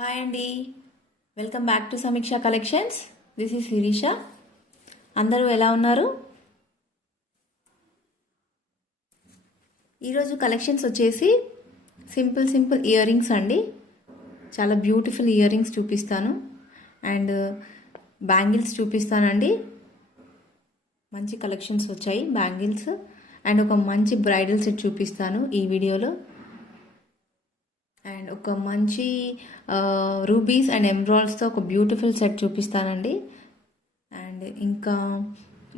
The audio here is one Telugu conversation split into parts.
హాయ్ అండి, welcome back to Sameeksha collections. This is Sirisha. అందరూ ఎలా ఉన్నారు? ఈరోజు కలెక్షన్స్ వచ్చేసి సింపుల్ ఇయర్ రింగ్స్ అండి. చాలా బ్యూటిఫుల్ ఇయర్ రింగ్స్ చూపిస్తాను అండ్ బ్యాంగిల్స్ చూపిస్తానండి. మంచి కలెక్షన్స్ వచ్చాయి బ్యాంగిల్స్ అండ్ ఒక మంచి బ్రైడల్ సెట్ చూపిస్తాను ఈ వీడియోలో. అండ్ ఒక మంచి రూబీస్ అండ్ ఎమ్రాల్డ్స్తో ఒక బ్యూటిఫుల్ సెట్ చూపిస్తానండి. అండ్ ఇంకా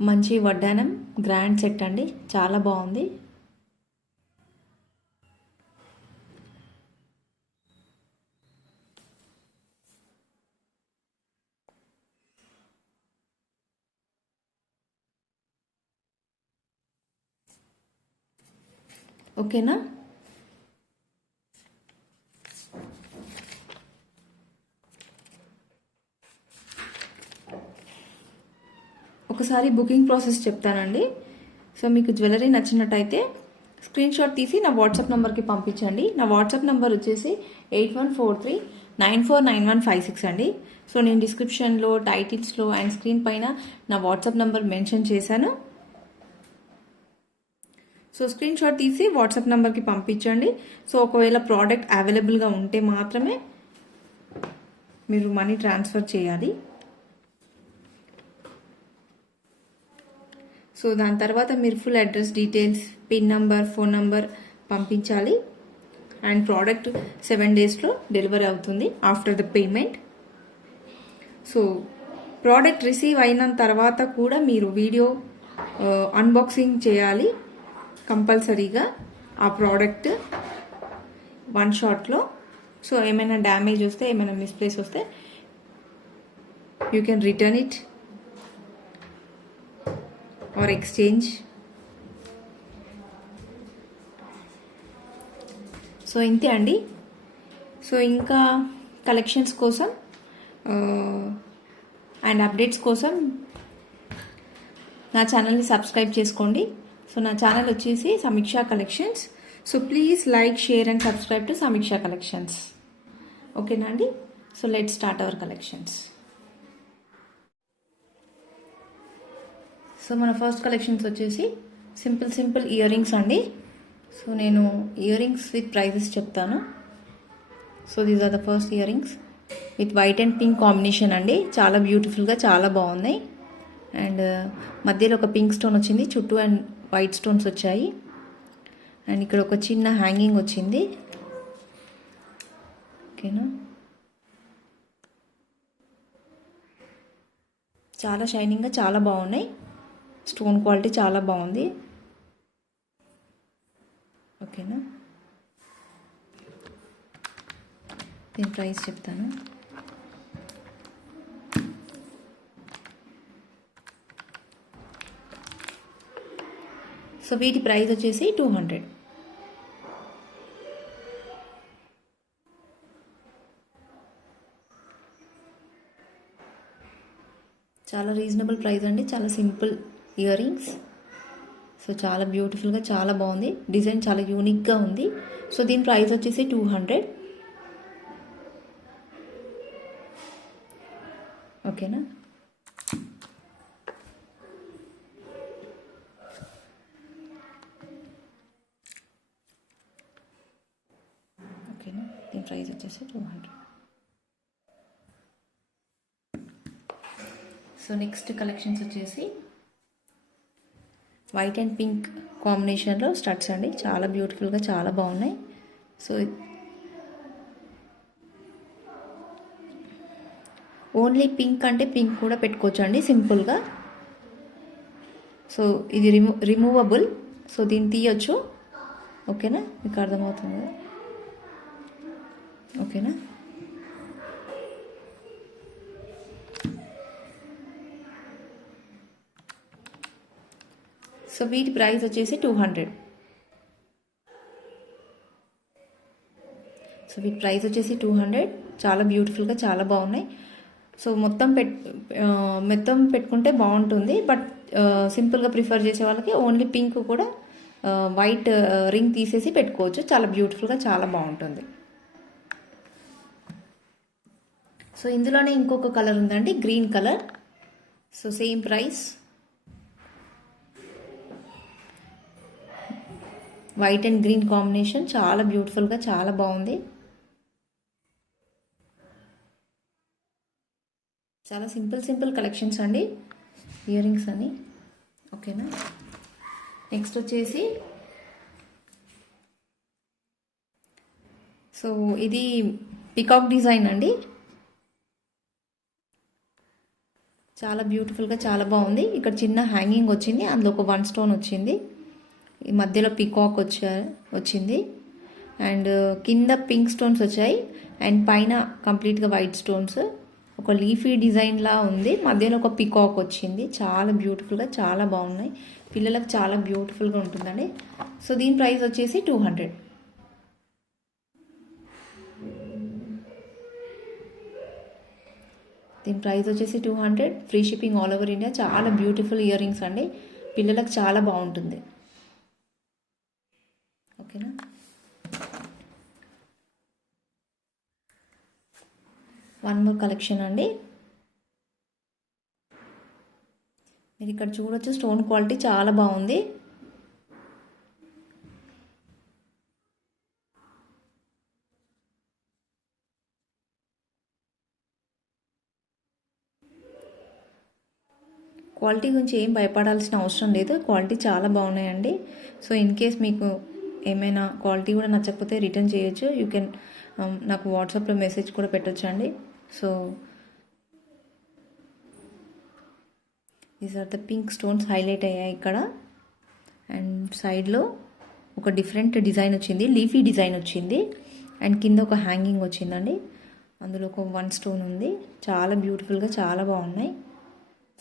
మంచి వడ్డానం గ్రాండ్ సెట్ అండి, చాలా బాగుంది. ఓకేనా? ఒకసారి బుకింగ్ ప్రాసెస్ చెప్తానండి. సో మీకు జ్యువెలరీ నచ్చినట్టయితే స్క్రీన్ షాట్ తీసి నా వాట్సాప్ నెంబర్కి పంపించండి. నా వాట్సాప్ నెంబర్ వచ్చేసి 8143949156 అండి. సో నేను డిస్క్రిప్షన్లో, టైటిల్స్లో అండ్ స్క్రీన్ పైన నా వాట్సాప్ నెంబర్ మెన్షన్ చేశాను. సో స్క్రీన్ షాట్ తీసి వాట్సాప్ నెంబర్కి పంపించండి. సో ఒకవేళ ప్రోడక్ట్ అవైలబుల్గా ఉంటే మాత్రమే మీరు మనీ ట్రాన్స్ఫర్ చేయాలి. సో దాని తర్వాత మీరు full address details, pin number, phone number పంపించాలి. అండ్ ప్రోడక్ట్ 7 డేస్లో డెలివరీ అవుతుంది after the payment. So product receive అయిన తర్వాత కూడా మీరు వీడియో అన్బాక్సింగ్ చేయాలి కంపల్సరీగా ఆ ప్రోడక్ట్ వన్ షాట్లో. సో ఏమైనా డ్యామేజ్ వస్తే, ఏమైనా మిస్ప్లేస్ వస్తే you can return it or exchange. So ఇంతే అండి. సో ఇంకా కలెక్షన్స్ కోసం అండ్ అప్డేట్స్ కోసం నా ఛానల్ని సబ్స్క్రైబ్ చేసుకోండి. సో నా ఛానల్ వచ్చేసి Sameeksha collections. So please like, share and subscribe to Sameeksha collections. ఓకేనా అండి? So let's start our collections. So మన ఫస్ట్ కలెక్షన్స్ వచ్చేసి సింపుల్ ఇయర్ రింగ్స్ అండి. సో నేను ఇయర్ రింగ్స్ విత్ ప్రైజెస్ చెప్తాను. So these are the first earrings with white and pink combination అండి. చాలా బ్యూటిఫుల్గా, చాలా బాగున్నాయి. అండ్ మధ్యలో ఒక పింక్ స్టోన్ వచ్చింది, చుట్టూ అండ్ వైట్ స్టోన్స్ వచ్చాయి. అండ్ ఇక్కడ ఒక చిన్న హ్యాంగింగ్ వచ్చింది. ఓకేనా? చాలా షైనింగ్గా, చాలా బాగున్నాయి. స్టోన్ క్వాలిటీ చాలా బాగుంది. ఓకేనా? దీని ప్రైస్ చెప్తాను. సో వీటి ప్రైస్ వచ్చేసి 200. చాలా రీజనబుల్ ప్రైస్ అండి. చాలా సింపుల్ ఇయర్ రింగ్స్. సో చాలా బ్యూటిఫుల్గా, చాలా బాగుంది. డిజైన్ చాలా యూనిక్గా ఉంది. సో దీని ప్రైస్ వచ్చేసి 200. ఓకేనా? ఓకేనా? దీని ప్రైస్ వచ్చేసి 200. సో నెక్స్ట్ కలెక్షన్స్ వచ్చేసి వైట్ అండ్ పింక్ కాంబినేషన్లో స్టడ్స్ అండి. చాలా బ్యూటిఫుల్గా, చాలా బాగున్నాయి. సో ఓన్లీ పింక్ అంటే పింక్ కూడా పెట్టుకోవచ్చు అండి సింపుల్గా. సో ఇది రిమూవబుల్. సో దీన్ని తీయొచ్చు. ఓకేనా? మీకు అర్థమవుతుంది కదా? ఓకేనా? సో వీటి ప్రైస్ వచ్చేసి 200. సో వీటి ప్రైస్ వచ్చేసి 200. చాలా బ్యూటిఫుల్గా, చాలా బాగున్నాయి. సో మొత్తం పెట్టుకుంటే బాగుంటుంది. బట్ సింపుల్గా ప్రిఫర్ చేసే వాళ్ళకి ఓన్లీ పింక్ కూడా వైట్ రింగ్ తీసేసి పెట్టుకోవచ్చు. చాలా బ్యూటిఫుల్గా, చాలా బాగుంటుంది. సో ఇందులోనే ఇంకొక కలర్ ఉందండి, green colour. So same price, white and green combination, చాలా బ్యూటిఫుల్గా చాలా బాగుంది. చాలా సింపుల్ కలెక్షన్స్ అండి, ఇయర్ రింగ్స్ అని. ఓకేనా. నెక్స్ట్ వచ్చేసి సో ఇది పికాక్ డిజైన్ అండి, చాలా బ్యూటిఫుల్గా చాలా బాగుంది. ఇక్కడ చిన్న హ్యాంగింగ్ వచ్చింది, అందులో ఒక 1 స్టోన్ వచ్చింది, ఈ మధ్యలో పికాక్ వచ్చింది, అండ్ కింద పింక్ స్టోన్స్ వచ్చాయి, అండ్ పైన కంప్లీట్గా వైట్ స్టోన్స్. ఒక లీఫీ డిజైన్లా ఉంది, మధ్యలో ఒక పికాక్ వచ్చింది. చాలా బ్యూటిఫుల్గా చాలా బాగున్నాయి, పిల్లలకు చాలా బ్యూటిఫుల్గా ఉంటుందండి. సో దీని ప్రైస్ వచ్చేసి 200. దీని ప్రైస్ వచ్చేసి 200, free shipping all over India. చాలా బ్యూటిఫుల్ ఇయర్ రింగ్స్ అండి, పిల్లలకు చాలా బాగుంటుంది. ఓకేనా. వన్ మోర్ కలెక్షన్ అండి, మీరు ఇక్కడ చూడొచ్చు, స్టోన్ క్వాలిటీ చాలా బాగుంది. క్వాలిటీ గురించి ఏం భయపడాల్సిన అవసరం లేదు, క్వాలిటీ చాలా బాగున్నాయండి. సో ఇన్ కేస్ మీకు ఏమైనా క్వాలిటీ కూడా నచ్చకపోతే రిటర్న్ చేయొచ్చు. యూ కెన్ నాకు వాట్సాప్లో మెసేజ్ కూడా పెట్టొచ్చు అండి. So these are the pink stones highlight అయ్యాయి ఇక్కడ, అండ్ సైడ్లో ఒక డిఫరెంట్ డిజైన్ వచ్చింది, లీఫీ డిజైన్ వచ్చింది, అండ్ కింద ఒక హ్యాంగింగ్ వచ్చిందండి, అందులో ఒక 1 స్టోన్ ఉంది. చాలా బ్యూటిఫుల్గా చాలా బాగున్నాయి.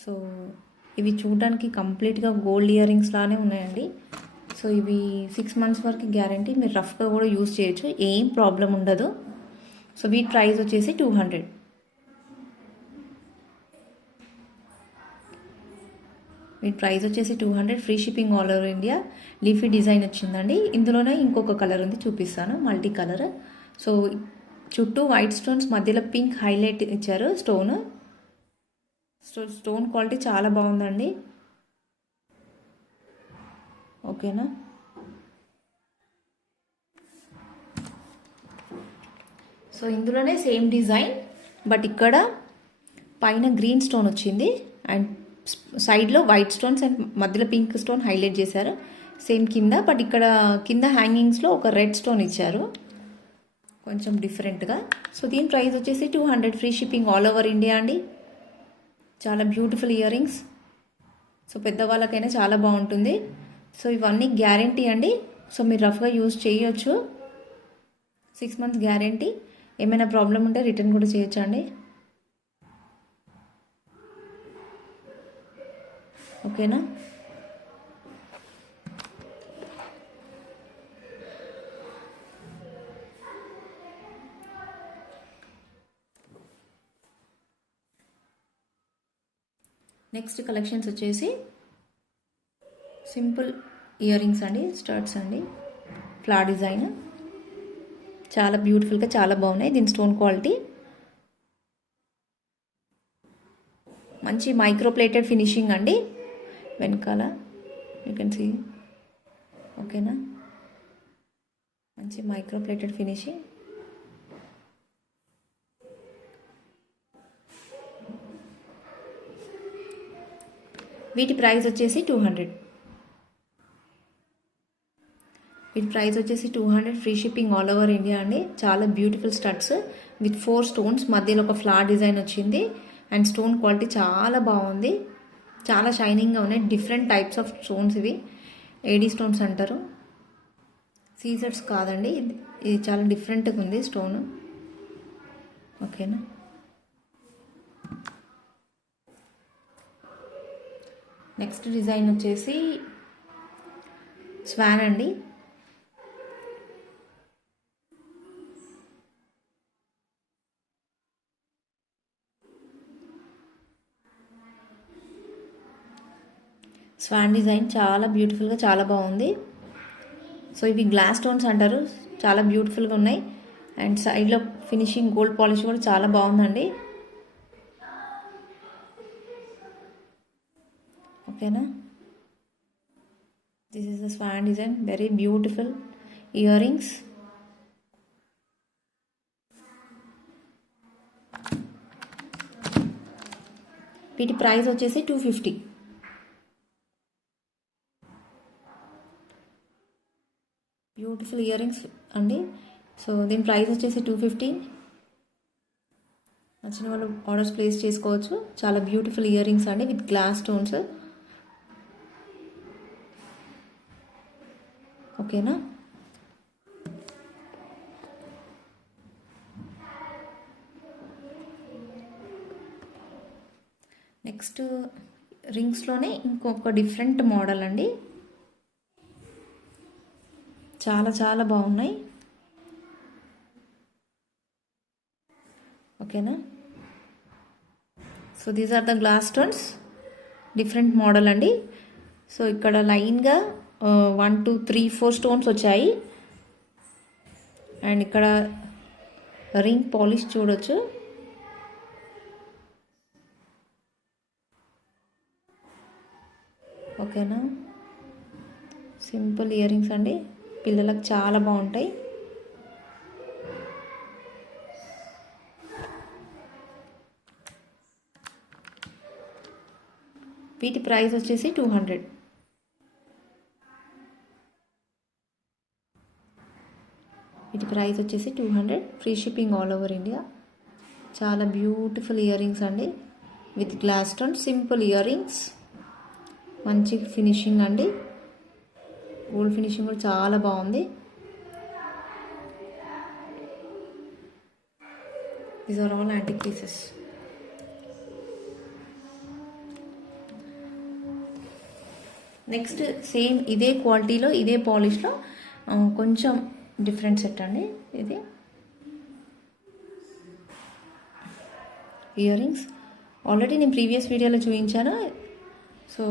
సో ఇవి చూడడానికి కంప్లీట్గా గోల్డ్ ఇయర్ రింగ్స్ లానే ఉన్నాయండి. సో ఇవి 6 మంత్స్ వరకు గ్యారంటీ, మీరు రఫ్గా కూడా యూజ్ చేయొచ్చు, ఏం ప్రాబ్లం ఉండదు. సో వీటి ప్రైస్ వచ్చేసి 200. వీటి ప్రైస్ వచ్చేసి 200, free shipping all over India. Leafy design వచ్చిందండి, ఇందులోనే ఇంకొక కలర్ ఉంది, చూపిస్తాను, మల్టీ కలర్. సో చుట్టూ వైట్ స్టోన్స్, మధ్యలో పింక్ హైలైట్ ఇచ్చారు స్టోన్. స్టోన్ క్వాలిటీ చాలా బాగుందండి. ఓకేనా. సో ఇందులోనే సేమ్ డిజైన్, బట్ ఇక్కడ పైన గ్రీన్ స్టోన్ వచ్చింది, అండ్ సైడ్లో వైట్ స్టోన్స్, అండ్ మధ్యలో పింక్ స్టోన్ హైలైట్ చేశారు. సేమ్ కింద, బట్ ఇక్కడ కింద హ్యాంగింగ్స్లో ఒక రెడ్ స్టోన్ ఇచ్చారు, కొంచెం డిఫరెంట్గా. సో దీని ప్రైస్ వచ్చేసి 200, free shipping all over India అండి. చాలా బ్యూటిఫుల్ ఇయర్ రింగ్స్, సో పెద్దవాళ్ళకైనా చాలా బాగుంటుంది. సో ఇవన్నీ గ్యారంటీ అండి, సో మీరు రఫ్గా యూజ్ చేయొచ్చు, 6 మంత్స్ గ్యారంటీ. ఏమైనా ప్రాబ్లం ఉంటే రిటర్న్ కూడా చేయొచ్చు అండి. ఓకేనా. నెక్స్ట్ కలెక్షన్స్ వచ్చేసి సింపుల్ ఇయర్ రింగ్స్ అండి, స్టడ్స్ అండి, ఫ్లవర్ డిజైన్, చాలా బ్యూటిఫుల్గా చాలా బాగున్నాయి. దీని స్టోన్ క్వాలిటీ మంచి మైక్రో ప్లేటెడ్ ఫినిషింగ్ అండి, వెనకాల యూ కెన్ సీ. ఓకేనా, మంచి మైక్రో ప్లేటెడ్ ఫినిషింగ్. వీటి ప్రైస్ వచ్చేసి 200. వీటి ప్రైస్ వచ్చేసి 200, free shipping all over India అండి. చాలా బ్యూటిఫుల్ స్టడ్స్ విత్ 4 స్టోన్స్, మధ్యలో ఒక ఫ్లవర్ డిజైన్ వచ్చింది, అండ్ స్టోన్ క్వాలిటీ చాలా బాగుంది, చాలా షైనింగ్గా ఉన్నాయి. డిఫరెంట్ టైప్స్ ఆఫ్ స్టోన్స్ ఇవి, ఏడీ స్టోన్స్ అంటారు, సీజర్స్ కాదండి, ఇది చాలా డిఫరెంట్గా ఉంది స్టోన్. ఓకేనా. నెక్స్ట్ డిజైన్ వచ్చేసి స్వాన్ అండి. స్వాన్ డిజైన్ చాలా బ్యూటిఫుల్గా చాలా బాగుంది. సో ఇవి గ్లాస్ స్టోన్స్ అంటారు, చాలా బ్యూటిఫుల్గా ఉన్నాయి, అండ్ సైడ్లో ఫినిషింగ్ గోల్డ్ పాలిష్ కూడా చాలా బాగుందండి. ఓకేనా. This is the swan design, very beautiful ear rings. వీటి ప్రైస్ వచ్చేసి 250. బ్యూటిఫుల్ ఇయర్ రింగ్స్ అండి. సో దీని ప్రైస్ వచ్చేసి 250. నచ్చిన వాళ్ళు ఆర్డర్స్ ప్లేస్ చేసుకోవచ్చు. చాలా బ్యూటిఫుల్ ఇయర్ రింగ్స్ అండి విత్ గ్లాస్ స్టోన్స్. ఓకేనా. నెక్స్ట్ రింగ్స్లోనే ఇంకొక డిఫరెంట్ మోడల్ అండి. చాలా చాలా బాగున్నాయి. ఓకేనా. So these are the glass stones, different model అండి. సో ఇక్కడ లైన్గా 1 2 3 4 స్టోన్స్ వచ్చాయి. అండ్ ఇక్కడ రింగ్ పాలిష్ చూడొచ్చు. ఓకేనా. సింపుల్ ఇయర్ రింగ్స్ అండి, పిల్లలకు చాలా బాగుంటాయి. వీటి ప్రైస్ వచ్చేసి 200. వీటి ప్రైస్ వచ్చేసి 200. Free shipping all over India. చాలా బ్యూటిఫుల్ ఇయర్ రింగ్స్ అండి with glass stone, simple ear rings. మంచి ఫినిషింగ్ అండి, గోల్డ్ ఫినిషింగ్ కూడా చాలా బాగుంది. These are all antique pieces. Next same ఇదే క్వాలిటీలో ఇదే పాలిష్లో కొంచెం డిఫరెంట్ సెట్ అండి. ఇది ఇయర్ రింగ్స్ ఆల్రెడీ నేను ప్రీవియస్ వీడియోలో చూపించాను. So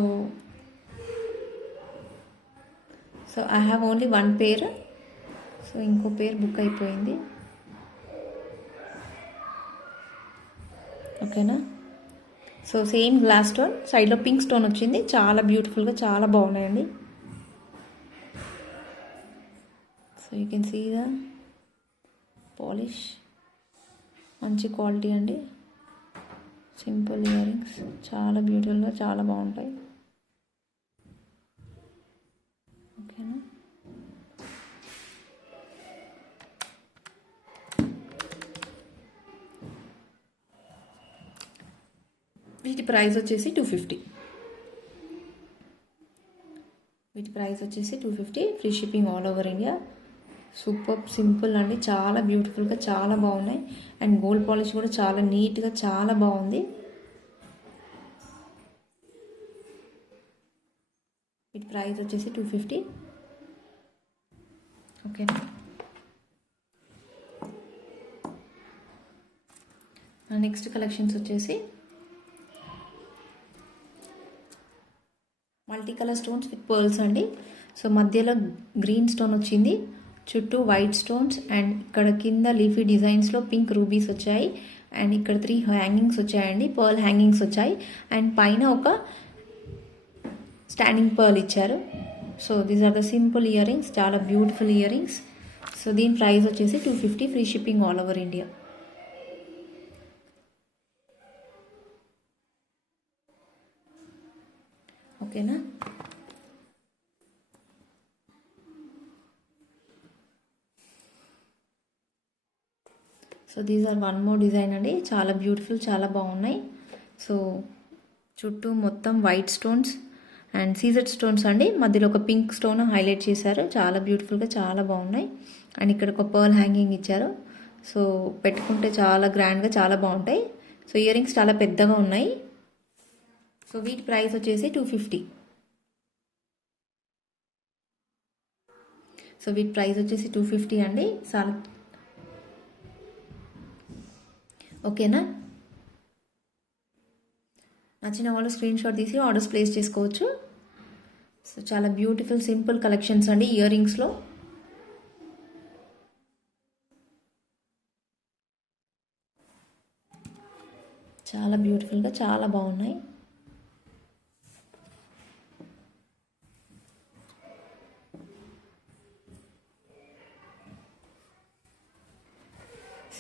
I have only 1 pair. సో ఇంకో పేర్ బుక్ అయిపోయింది. ఓకేనా. సో సేమ్ గ్లాస్ స్టోన్, సైడ్లో పింక్ స్టోన్ వచ్చింది. చాలా బ్యూటిఫుల్గా చాలా బాగున్నాయండి. So you can see the polish, మంచి క్వాలిటీ అండి. సింపుల్ ఇయర్ రింగ్స్ చాలా బ్యూటిఫుల్గా చాలా బాగుంటాయి. ఓకేనా. వీటి ప్రైస్ వచ్చేసి 250. వీటి ప్రైస్ వచ్చేసి 250. Free shipping all over India. Super simple అండి, చాలా బ్యూటిఫుల్గా చాలా బాగున్నాయి. అండ్ గోల్డ్ పాలిష్ కూడా చాలా నీట్గా చాలా బాగుంది. వీటి ప్రైస్ వచ్చేసి 250. ఓకేనా. నెక్స్ట్ కలెక్షన్స్ వచ్చేసి multi colour stones with pearls అండి. సో మధ్యలో గ్రీన్ స్టోన్ వచ్చింది, చుట్టూ వైట్ స్టోన్స్, అండ్ ఇక్కడ కింద లీఫీ డిజైన్స్లో పింక్ రూబీస్ వచ్చాయి. అండ్ ఇక్కడ 3 హ్యాంగింగ్స్ వచ్చాయండి, పర్ల్ హ్యాంగింగ్స్ వచ్చాయి. అండ్ పైన ఒక స్టాండింగ్ పర్ల్ ఇచ్చారు. So these are the simple ear rings, చాలా బ్యూటిఫుల్ ఇయర్ రింగ్స్. సో దీని ప్రైస్ వచ్చేసి 250. Free shipping all over India. ఓకేనా. So these are 1 more design అండి, చాలా బ్యూటిఫుల్ చాలా బాగున్నాయి. సో చుట్టూ మొత్తం white stones and CZ stones అండి, మధ్యలో ఒక పింక్ స్టోన్ హైలైట్ చేశారు. చాలా బ్యూటిఫుల్గా చాలా బాగున్నాయి. అండ్ ఇక్కడ ఒక పర్ల్ హ్యాంగింగ్ ఇచ్చారు. సో పెట్టుకుంటే చాలా గ్రాండ్గా చాలా బాగుంటాయి. సో ఇయర్ రింగ్స్ చాలా పెద్దగా ఉన్నాయి. సో వీటి ప్రైస్ వచ్చేసి 250. సో వీటి ప్రైస్ వచ్చేసి 250 అండి. చాలా ఓకేనా. నచ్చిన వాళ్ళు స్క్రీన్ షాట్ తీసి ఆర్డర్స్ ప్లేస్ చేసుకోవచ్చు. సో చాలా బ్యూటిఫుల్ సింపుల్ కలెక్షన్స్ అండి ఇయర్ రింగ్స్లో. చాలా బ్యూటిఫుల్గా చాలా బాగున్నాయి.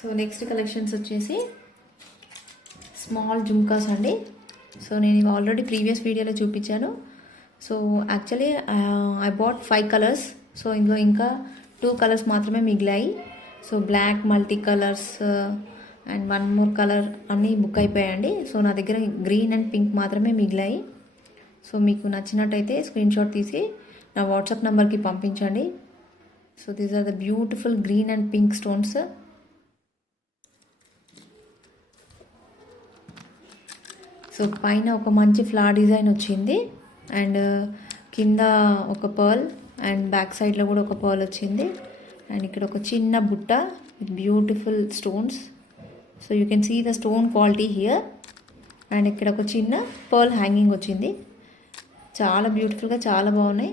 సో నెక్స్ట్ కలెక్షన్స్ వచ్చేసి స్మాల్ జుమ్కాస్ అండి. సో నేను ఇవి ఆల్రెడీ ప్రీవియస్ వీడియోలో చూపించాను. So actually I bought 5 colours. So ఇందులో ఇంకా 2 కలర్స్ మాత్రమే మిగిలాయి. So black, multi colours and 1 more colour అన్నీ బుక్ అయిపోయాయండి. సో నా దగ్గర గ్రీన్ అండ్ పింక్ మాత్రమే మిగిలాయి. సో మీకు నచ్చినట్టయితే స్క్రీన్ షాట్ తీసి నా వాట్సాప్ నెంబర్కి పంపించండి. So these are the beautiful green and pink stones. So పైన ఒక మంచి ఫ్లవర్ డిజైన్ వచ్చింది అండ్ కింద ఒక పర్ల్ అండ్ బ్యాక్ సైడ్లో కూడా ఒక పర్ల్ వచ్చింది అండ్ ఇక్కడ ఒక చిన్న బుట్ట with beautiful stones. So you can see the stone quality here. And ఇక్కడ ఒక చిన్న పర్ల్ హ్యాంగింగ్ వచ్చింది. చాలా బ్యూటిఫుల్గా చాలా బాగున్నాయి.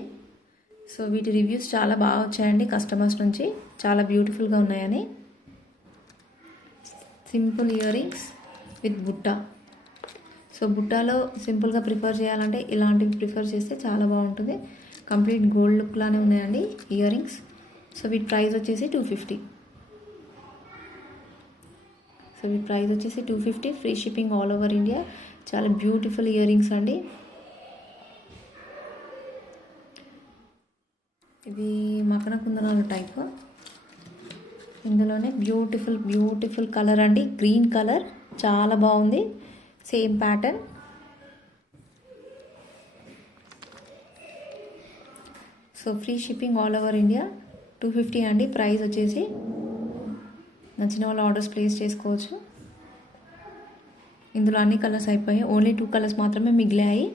సో వీటి రివ్యూస్ చాలా బాగా వచ్చాయండి కస్టమర్స్ నుంచి, చాలా బ్యూటిఫుల్గా ఉన్నాయని. సింపుల్ ఇయర్ రింగ్స్ విత్ బుట్ట. సో బుట్టాలో సింపుల్గా ప్రిఫర్ చేయాలంటే ఇలాంటివి ప్రిఫర్ చేస్తే చాలా బాగుంటుంది. కంప్లీట్ గోల్డ్ లుక్ లానే ఉన్నాయండి ఇయర్ రింగ్స్. సో వీటి ప్రైస్ వచ్చేసి 250. సో వీటి ప్రైస్ వచ్చేసి 250, free shipping all over India. చాలా బ్యూటిఫుల్ ఇయర్ రింగ్స్ అండి. ఇవి మకన కుందనాలు టైప్. ఇందులోనే బ్యూటిఫుల్ కలర్ అండి, గ్రీన్ కలర్, చాలా బాగుంది. Same pattern. So free shipping all over India. 250 అండి ప్రైస్ వచ్చేసి. నచ్చిన వాళ్ళు ఆర్డర్స్ ప్లేస్ చేసుకోవచ్చు. ఇందులో అన్ని కలర్స్ అయిపోయాయి, ఓన్లీ 2 కలర్స్ మాత్రమే మిగిలాయి.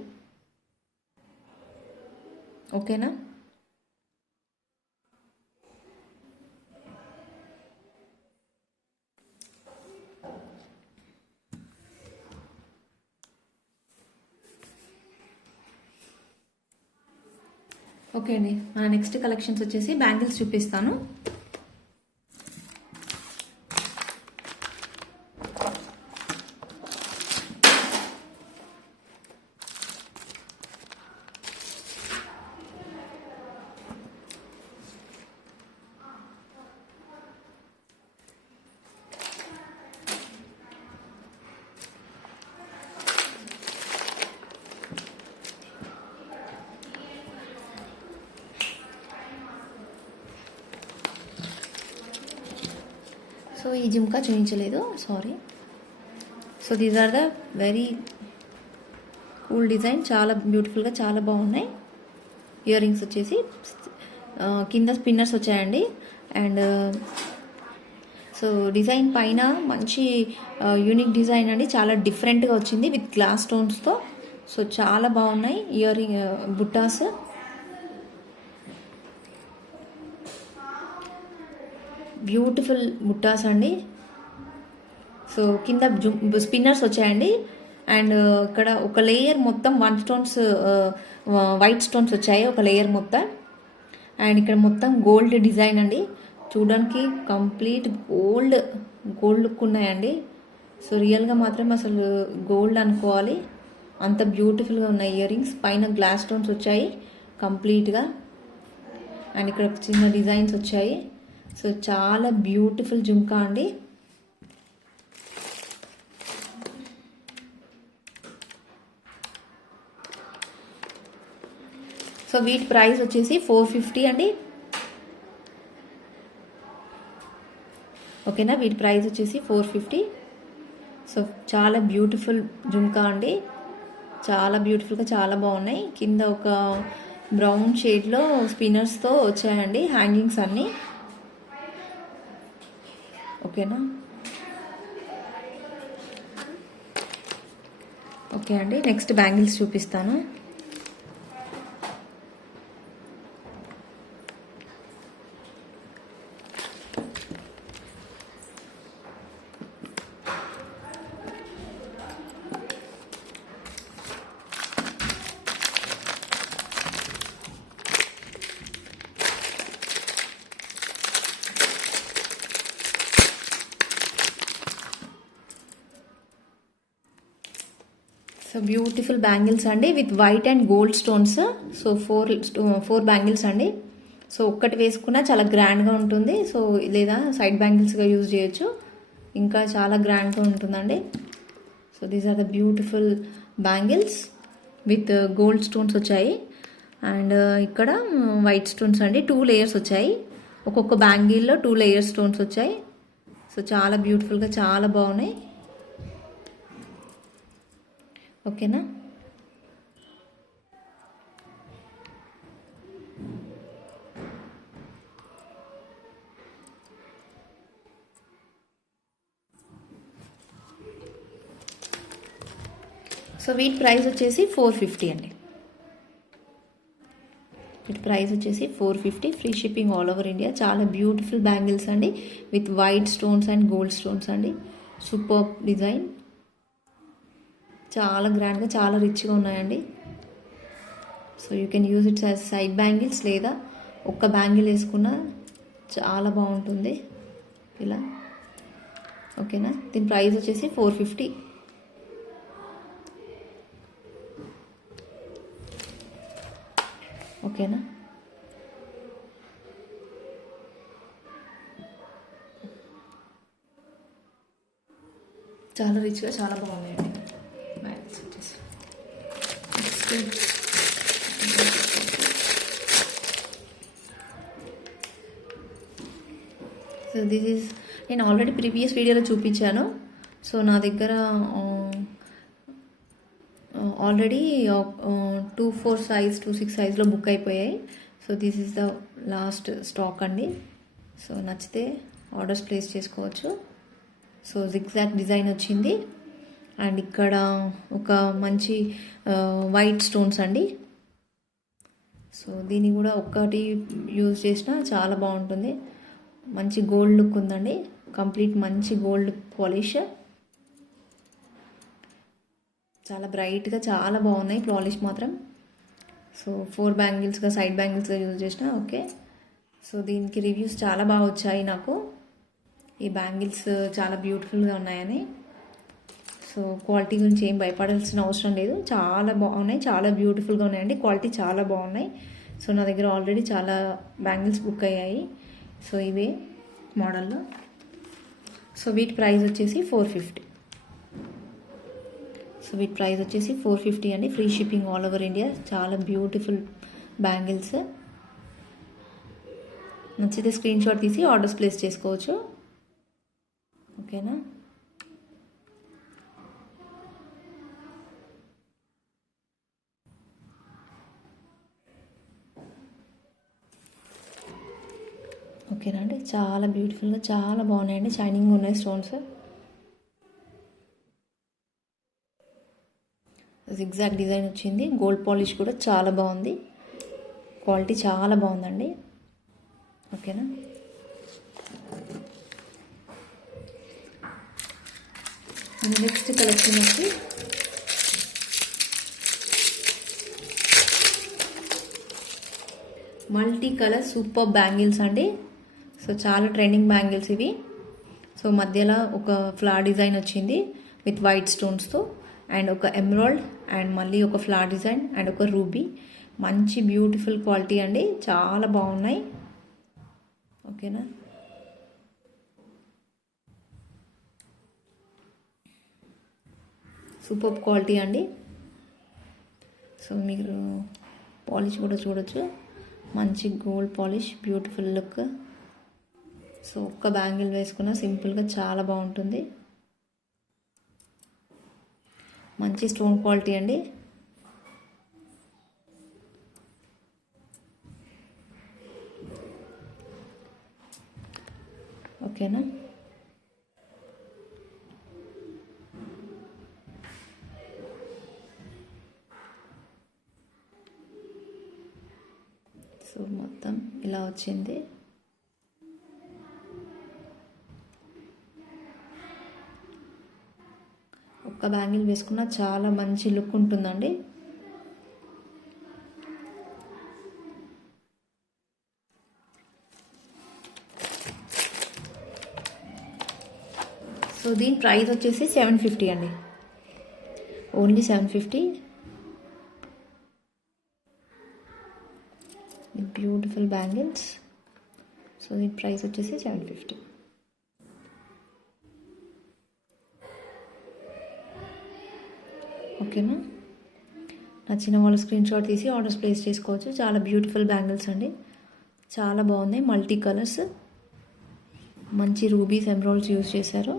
ఓకేనా? ఓకే అండి, మన నెక్స్ట్ కలెక్షన్స్ వచ్చేసి బ్యాంగిల్స్ చూపిస్తాను. సో ఈ జుమ్కా చూపించలేదు, sorry. So these are the very cool design, చాలా బ్యూటిఫుల్గా చాలా బాగున్నాయి. ఇయర్ రింగ్స్ వచ్చేసి కింద స్పిన్నర్స్ వచ్చాయండి. అండ్ సో డిజైన్ పైన మంచి యూనిక్ డిజైన్ అండి, చాలా డిఫరెంట్గా వచ్చింది విత్ గ్లాస్ స్టోన్స్తో. సో చాలా బాగున్నాయి ఇయర్ రింగ్ బుట్టాస్. బ్యూటిఫుల్ బుట్టాస్ అండి. సో కింద స్పిన్నర్స్ వచ్చాయండి అండ్ ఇక్కడ ఒక లేయర్ మొత్తం 1 స్టోన్స్ వైట్ స్టోన్స్ వచ్చాయి ఒక లేయర్ మొత్తం. అండ్ ఇక్కడ మొత్తం గోల్డ్ డిజైన్ అండి, చూడడానికి కంప్లీట్ గోల్డ్ లుక్ ఉన్నాయండి. సో రియల్గా మాత్రం అసలు గోల్డ్ అనుకోవాలి, అంత బ్యూటిఫుల్గా ఉన్నాయి ఇయర్ రింగ్స్. పైన గ్లాస్ స్టోన్స్ వచ్చాయి కంప్లీట్గా అండ్ ఇక్కడ చిన్న డిజైన్స్ వచ్చాయి. సో చాలా బ్యూటిఫుల్ జుమ్కా అండి. సో వీటి ప్రైస్ వచ్చేసి 450 అండి. ఓకేనా, వీటి ప్రైస్ వచ్చేసి 450. సో చాలా బ్యూటిఫుల్ జుమ్కా అండి, చాలా బ్యూటిఫుల్గా చాలా బాగున్నాయి. కింద ఒక బ్రౌన్ షేడ్లో స్పిన్నర్స్తో వచ్చాయండి హ్యాంగింగ్స్ అన్నీ. ఓకేనా? ఓకే అండి, నెక్స్ట్ బ్యాంగిల్స్ చూపిస్తాను. సో బ్యూటిఫుల్ బ్యాంగిల్స్ అండి with white and gold stones. So 4 bangles అండి. సో ఒక్కటి వేసుకున్నా చాలా గ్రాండ్గా ఉంటుంది. సో లేదా సైడ్ బ్యాంగిల్స్గా యూజ్ చేయొచ్చు. ఇంకా చాలా గ్రాండ్గా ఉంటుందండి. So these are the beautiful bangles with gold stones వచ్చాయి. అండ్ ఇక్కడ వైట్ స్టోన్స్ అండి. 2 లేయర్స్ వచ్చాయి. ఒక్కొక్క బ్యాంగిల్లో 2 లేయర్స్ స్టోన్స్ వచ్చాయి. సో చాలా బ్యూటిఫుల్గా చాలా బాగున్నాయి. ఓకేనా. సో వీటి ప్రైస్ వచ్చేసి 450 అండి. వీటి ప్రైస్ వచ్చేసి 450, free shipping all over India. చాలా బ్యూటిఫుల్ బ్యాంగిల్స్ అండి with white stones and gold stones అండి. సూపర్ డిజైన్, చాలా గ్రాండ్గా చాలా రిచ్గా ఉన్నాయండి. So you can use it's as side bangles, లేదా ఒక్క బ్యాంగిల్ వేసుకున్న చాలా బాగుంటుంది ఇలా. ఓకేనా. దీని ప్రైస్ వచ్చేసి 450. ఓకేనా. చాలా రిచ్గా చాలా బాగున్నాయండి బ్యాంగిల్స్ వచ్చేసి. సో దిస్ ఈజ్, నేను ఆల్రెడీ ప్రీవియస్ వీడియోలో చూపించాను. సో నా దగ్గర ఆల్రెడీ 24 సైజ్ 26 సైజ్లో బుక్ అయిపోయాయి. So this is the last stock అండి. సో నచ్చితే ఆర్డర్స్ ప్లేస్ చేసుకోవచ్చు. సో జిగ్జాగ్ డిజైన్ వచ్చింది. అండ్ ఇక్కడ ఒక మంచి వైట్ స్టోన్స్ అండి. సో దీన్ని కూడా ఒక్కటి యూజ్ చేసినా చాలా బాగుంటుంది. మంచి గోల్డ్ లుక్ ఉందండి. కంప్లీట్ మంచి గోల్డ్ పాలిష్, చాలా బ్రైట్గా చాలా బాగున్నాయి పాలిష్ మాత్రం. సో 4 బ్యాంగిల్స్గా సైడ్ బ్యాంగిల్స్గా యూజ్ చేసిన. ఓకే. సో దీనికి రివ్యూస్ చాలా బాగా వచ్చాయి నాకు, ఈ బ్యాంగిల్స్ చాలా బ్యూటిఫుల్గా ఉన్నాయని. సో క్వాలిటీ గురించి ఏం భయపడాల్సిన అవసరం లేదు. చాలా బాగున్నాయి, చాలా బ్యూటిఫుల్గా ఉన్నాయండి. క్వాలిటీ చాలా బాగున్నాయి. సో నా దగ్గర ఆల్రెడీ చాలా బ్యాంగిల్స్ బుక్ అయ్యాయి. సో ఇవే మోడల్లో. సో వీటి ప్రైస్ వచ్చేసి 450. సో వీటి ప్రైస్ వచ్చేసి 450 అండి. Free shipping all over India. చాలా బ్యూటిఫుల్ బ్యాంగిల్స్. నచ్చితే స్క్రీన్ షాట్ తీసి ఆర్డర్స్ ప్లేస్ చేసుకోవచ్చు. ఓకేనా. ఓకేనా అండి. చాలా బ్యూటిఫుల్గా చాలా బాగున్నాయండి. షైనింగ్ ఉన్నాయి స్టోన్స్. జిగ్జాగ్ డిజైన్ వచ్చింది. గోల్డ్ పాలిష్ కూడా చాలా బాగుంది. క్వాలిటీ చాలా బాగుందండి. ఓకేనా. నెక్స్ట్ కలెక్షన్ వచ్చి మల్టీ కలర్ సూపర్ బ్యాంగిల్స్ అండి. సో చాలా ట్రెండింగ్ బ్యాంగిల్స్ ఇవి. సో మధ్యలో ఒక ఫ్లవర్ డిజైన్ వచ్చింది విత్ వైట్ స్టోన్స్తో, అండ్ ఒక ఎమరాల్డ్, అండ్ మళ్ళీ ఒక ఫ్లవర్ డిజైన్, అండ్ ఒక రూబీ. మంచి బ్యూటిఫుల్ క్వాలిటీ అండి, చాలా బాగున్నాయి. ఓకేనా. సూపర్ క్వాలిటీ అండి. సో మీరు పాలిష్ కూడా చూడొచ్చు. మంచి gold polish, beautiful look. So ఒక్క బ్యాంగిల్ వేసుకున్న సింపుల్గా చాలా బాగుంటుంది. మంచి స్టోన్ క్వాలిటీ అండి. ఓకేనా. సో మొత్తం ఇలా వచ్చింది. ఒక్క బ్యాంగిల్ వేసుకున్న చాలా మంచి లుక్ ఉంటుందండి. సో దీని ప్రైస్ వచ్చేసి 750 అండి. ఓన్లీ 750. Beautiful bangles. సో దీని ప్రైస్ వచ్చేసి 750. ఓకేనా. నచ్చిన వాళ్ళు స్క్రీన్ షాట్ తీసి ఆర్డర్స్ ప్లేస్ చేసుకోవచ్చు. చాలా బ్యూటిఫుల్ బ్యాంగిల్స్ అండి, చాలా బాగున్నాయి. మల్టీ కలర్స్, మంచి రూబీస్ ఎమరాల్డ్స్ యూజ్ చేశారు.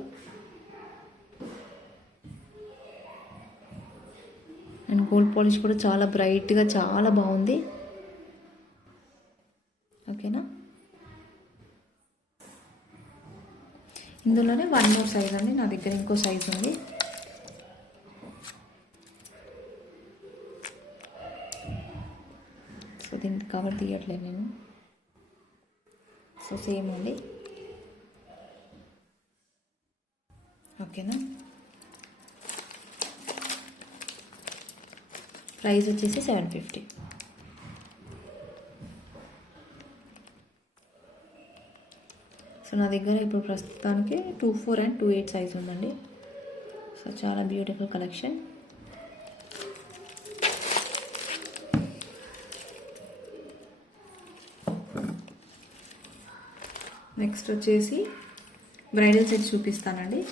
అండ్ గోల్డ్ పాలిష్ కూడా చాలా బ్రైట్గా చాలా బాగుంది. ఓకేనా. ఇందులోనే 1 more సైజ్ అండి, నా దగ్గర ఇంకో సైజ్ ఉంది. సో దీనికి కవర్ తీయట్లేదు నేను. సో సేమ్ అండి. ఓకేనా. ప్రైస్ వచ్చేసి 750. సో నా దగ్గర ఇప్పుడు ప్రస్తుతానికి 24 and 28 సైజ్ ఉందండి. సో చాలా బ్యూటిఫుల్ కలెక్షన్. నెక్స్ట్ వచ్చేసి బ్రైడల్ సెట్ చూపిస్తానండి.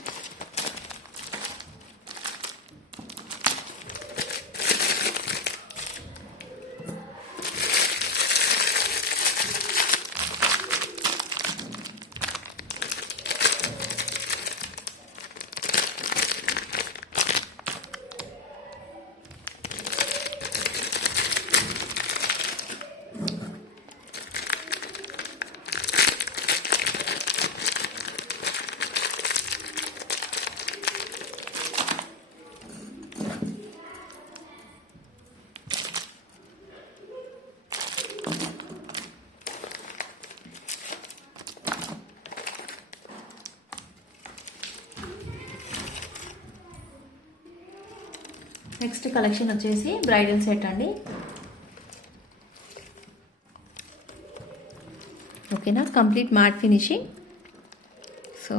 నెక్స్ట్ కలెక్షన్ వచ్చేసి బ్రైడల్ సెట్ అండి. ఓకేనా. Complete matte finishing. So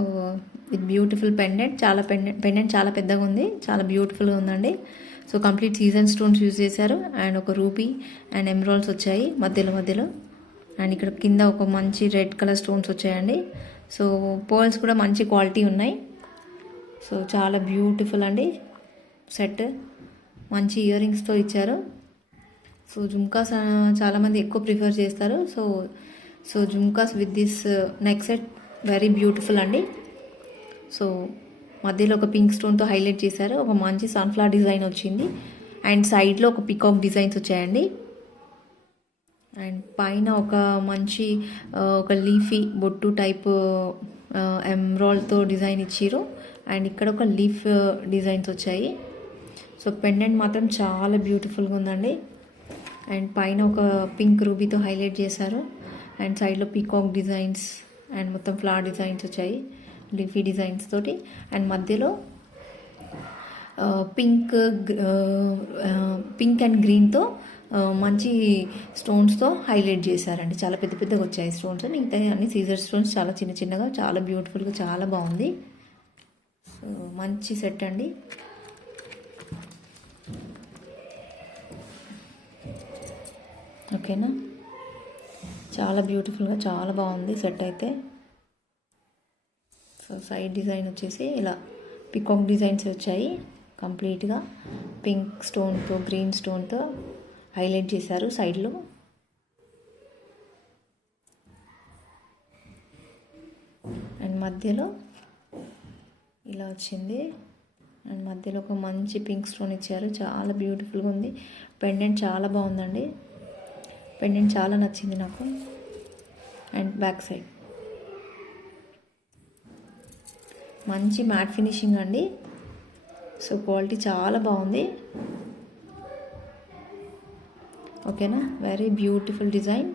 with beautiful pendant, చాలా పెండెంట్ చాలా పెద్దగా ఉంది, చాలా బ్యూటిఫుల్గా ఉందండి. So complete season stones use చేశారు. అండ్ ఒక రూబీ అండ్ ఎమరాల్డ్స్ వచ్చాయి మధ్యలో. అండ్ ఇక్కడ కింద ఒక మంచి రెడ్ కలర్ స్టోన్స్ వచ్చాయండి. సో పర్ల్స్ కూడా మంచి క్వాలిటీ ఉన్నాయి. సో చాలా బ్యూటిఫుల్ అండి సెట్. మంచి ఇయర్ రింగ్స్తో ఇచ్చారు. సో జుమ్కాస్ చాలామంది ఎక్కువ ప్రిఫర్ చేస్తారు. So jhumkas with this neck set very beautiful అండి. సో మధ్యలో ఒక పింక్ స్టోన్తో హైలైట్ చేశారు. ఒక మంచి సన్ఫ్లవర్ డిజైన్ వచ్చింది. అండ్ సైడ్లో ఒక పికాక్ డిజైన్స్ వచ్చాయండి. అండ్ పైన ఒక మంచి ఒక లీఫీ బొట్టు టైప్ ఎమరాల్డ్తో డిజైన్ ఇచ్చారు. అండ్ ఇక్కడ ఒక లీఫ్ డిజైన్స్ వచ్చాయి. సో పెండెంట్ మాత్రం చాలా బ్యూటిఫుల్గా ఉందండి. అండ్ పైన ఒక పింక్ రూబీతో హైలైట్ చేశారు. అండ్ సైడ్లో పీకాక్ డిజైన్స్ అండ్ మొత్తం ఫ్లవర్ డిజైన్స్ వచ్చాయి లీఫీ డిజైన్స్ తోటి. అండ్ మధ్యలో పింక్ అండ్ గ్రీన్తో మంచి స్టోన్స్తో హైలైట్ చేశారండి. చాలా పెద్దగా వచ్చాయి స్టోన్స్. మిగతా అన్ని సీజర్ స్టోన్స్ చాలా చిన్నగా చాలా బ్యూటిఫుల్గా చాలా బాగుంది. సో మంచి సెట్ అండి. ఓకేనా. చాలా బ్యూటిఫుల్గా చాలా బాగుంది సెట్ అయితే. సో సైడ్ డిజైన్ వచ్చేసి ఇలా పికాక్ డిజైన్స్ వచ్చాయి. కంప్లీట్గా పింక్ స్టోన్తో గ్రీన్ స్టోన్తో హైలైట్ చేశారు సైడ్లో. అండ్ మధ్యలో ఇలా వచ్చింది. అండ్ మధ్యలో ఒక మంచి పింక్ స్టోన్ ఇచ్చారు. చాలా బ్యూటిఫుల్గా ఉంది. పెండెంట్ చాలా బాగుందండి. పెండెంట్ చాలా నచ్చింది నాకు. అండ్ బ్యాక్ సైడ్ మంచి మ్యాట్ ఫినిషింగ్ అండి. సో క్వాలిటీ చాలా బాగుంది. ఓకేనా. Very beautiful design.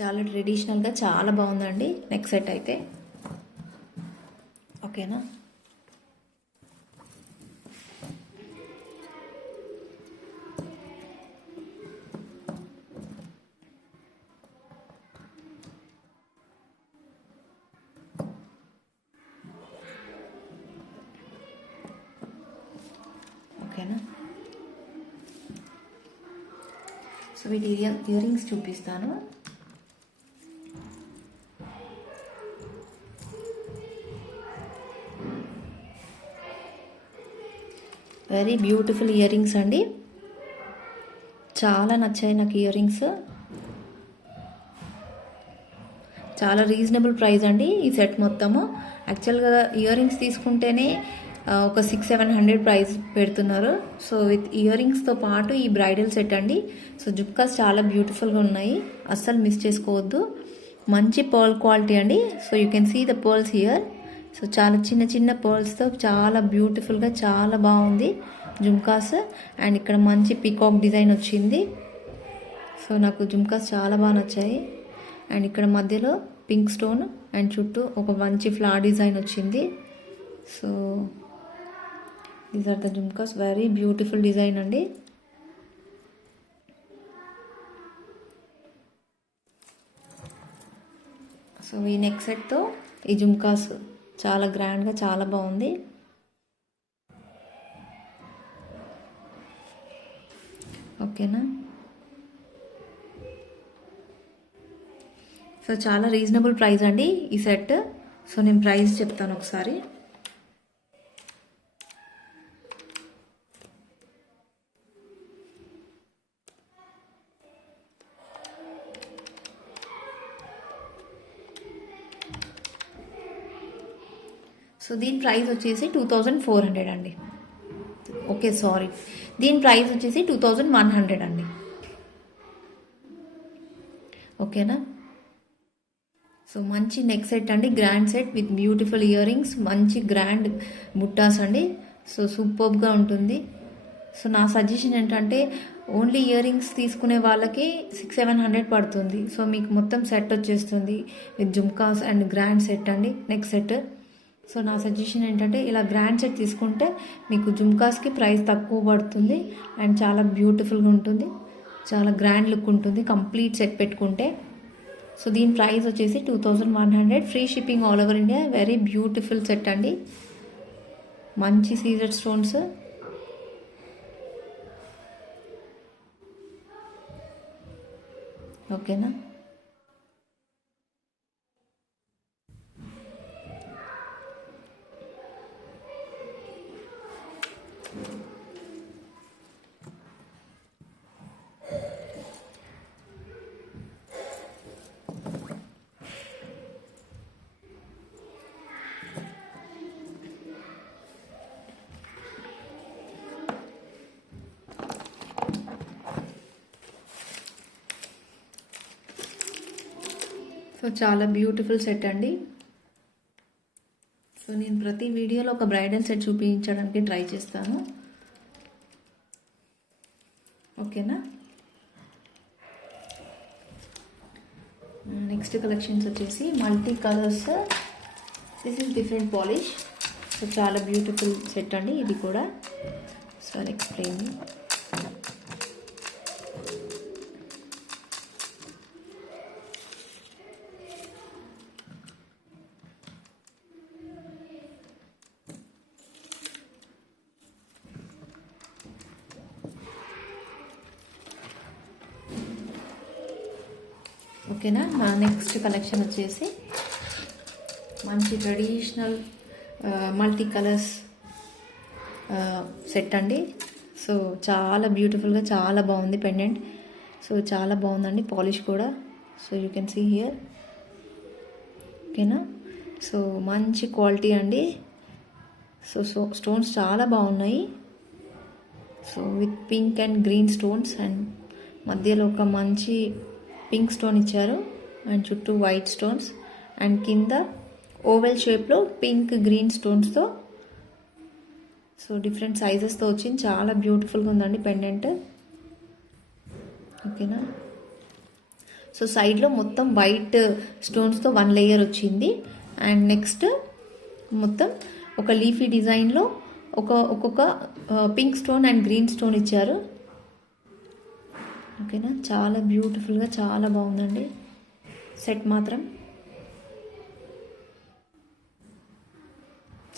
చాలా ట్రెడిషనల్గా చాలా బాగుందండి నెక్ సెట్ అయితే. ఓకేనా. ఓకేనా. సో వీటి ఇయర్ రింగ్స్ చూపిస్తాను. వెరీ బ్యూటిఫుల్ ఇయర్ రింగ్స్ అండి, చాలా నచ్చాయి నాకు ఇయర్ రింగ్స్. చాలా రీజనబుల్ ప్రైస్ అండి ఈ సెట్ మొత్తము. యాక్చువల్గా ఇయర్ రింగ్స్ తీసుకుంటేనే ఒక 600-700 ప్రైస్ పెడుతున్నారు. సో విత్ ఇయర్ రింగ్స్తో పాటు ఈ బ్రైడల్ సెట్ అండి. సో జుమ్కాస్ చాలా బ్యూటిఫుల్గా ఉన్నాయి, అస్సలు మిస్ చేసుకోవద్దు. మంచి పర్ల్ క్వాలిటీ అండి. So you can see the pearls here. So చాలా చిన్న చిన్న పర్ల్స్తో చాలా బ్యూటిఫుల్గా చాలా బాగుంది జుమ్కాస్. అండ్ ఇక్కడ మంచి పీకాక్ డిజైన్ వచ్చింది. సో నాకు జుమ్కాస్ చాలా బాగా నచ్చాయి. అండ్ ఇక్కడ మధ్యలో పింక్ స్టోన్ అండ్ చుట్టూ ఒక మంచి ఫ్లవర్ డిజైన్ వచ్చింది. So these are the jhumkas, very beautiful design అండి. సో ఈ నెక్ సెట్తో ఈ జుమ్కాస్ చాలా గ్రాండ్గా చాలా బాగుంది. ఓకేనా. సో చాలా రీజనబుల్ ప్రైస్ అండి ఈ సెట్. సో నేను ప్రైస్ చెప్తాను ఒకసారి. సో దీని ప్రైస్ వచ్చేసి 2400 అండి. ఓకే సారీ, దీని ప్రైస్ వచ్చేసి 2100 అండి. ఓకేనా. సో మంచి నెక్ సెట్ అండి, grand set with beautiful ear rings, మంచి గ్రాండ్ బుట్టాస్ అండి. సో సూపర్గా ఉంటుంది. సో నా సజెషన్ ఏంటంటే ఓన్లీ ఇయర్ రింగ్స్ తీసుకునే వాళ్ళకి 600-700 పడుతుంది. సో మీకు మొత్తం సెట్ వచ్చేస్తుంది with jhumkas and grand set అండి, నెక్ సెట్. సో నా సజెషన్ ఏంటంటే ఇలా గ్రాండ్ సెట్ తీసుకుంటే మీకు జుమ్కాస్కి ప్రైస్ తక్కువ పడుతుంది అండ్ చాలా బ్యూటిఫుల్గా ఉంటుంది, చాలా గ్రాండ్ లుక్ ఉంటుంది కంప్లీట్ సెట్ పెట్టుకుంటే. సో దీని ప్రైస్ వచ్చేసి 2100, free shipping all over India. Very beautiful set అండి, మంచి సీజెడ్ స్టోన్స్. ఓకేనా. సో చాలా బ్యూటిఫుల్ సెట్ అండి. సో నేను ప్రతి వీడియోలో ఒక బ్రైడల్ సెట్ చూపించడానికి ట్రై చేస్తాను. ఓకేనా. నెక్స్ట్ కలెక్షన్స్ వచ్చేసి multi colours. This is different polish. So చాలా బ్యూటిఫుల్ సెట్ అండి ఇది కూడా. So I'll explain. ఓకేనా. నా నెక్స్ట్ కలెక్షన్ వచ్చేసి మంచి ట్రెడిషనల్ మల్టీ కలర్స్ సెట్ అండి. సో చాలా బ్యూటిఫుల్గా చాలా బాగుంది పెండెంట్. సో చాలా బాగుందండి పాలిష్ కూడా. So you can see here. ఓకేనా. సో మంచి క్వాలిటీ అండి. సో స్టోన్స్ చాలా బాగున్నాయి. So with pink and green stones and మధ్యలో ఒక మంచి పింక్ స్టోన్ ఇచ్చారు అండ్ చుట్టూ వైట్ స్టోన్స్ అండ్ కింద ఓవెల్ షేప్లో పింక్ గ్రీన్ స్టోన్స్తో. సో డిఫరెంట్ సైజెస్తో వచ్చింది, చాలా బ్యూటిఫుల్గా ఉందండి పెండెంట్. ఓకేనా. సో సైడ్లో మొత్తం వైట్ స్టోన్స్తో 1 లేయర్ వచ్చింది అండ్ నెక్స్ట్ మొత్తం ఒక లీఫీ డిజైన్లో ఒక్కొక్క pink stone and green stone ఇచ్చారు. ఓకేనా. చాలా బ్యూటిఫుల్గా చాలా బాగుందండి సెట్ మాత్రం.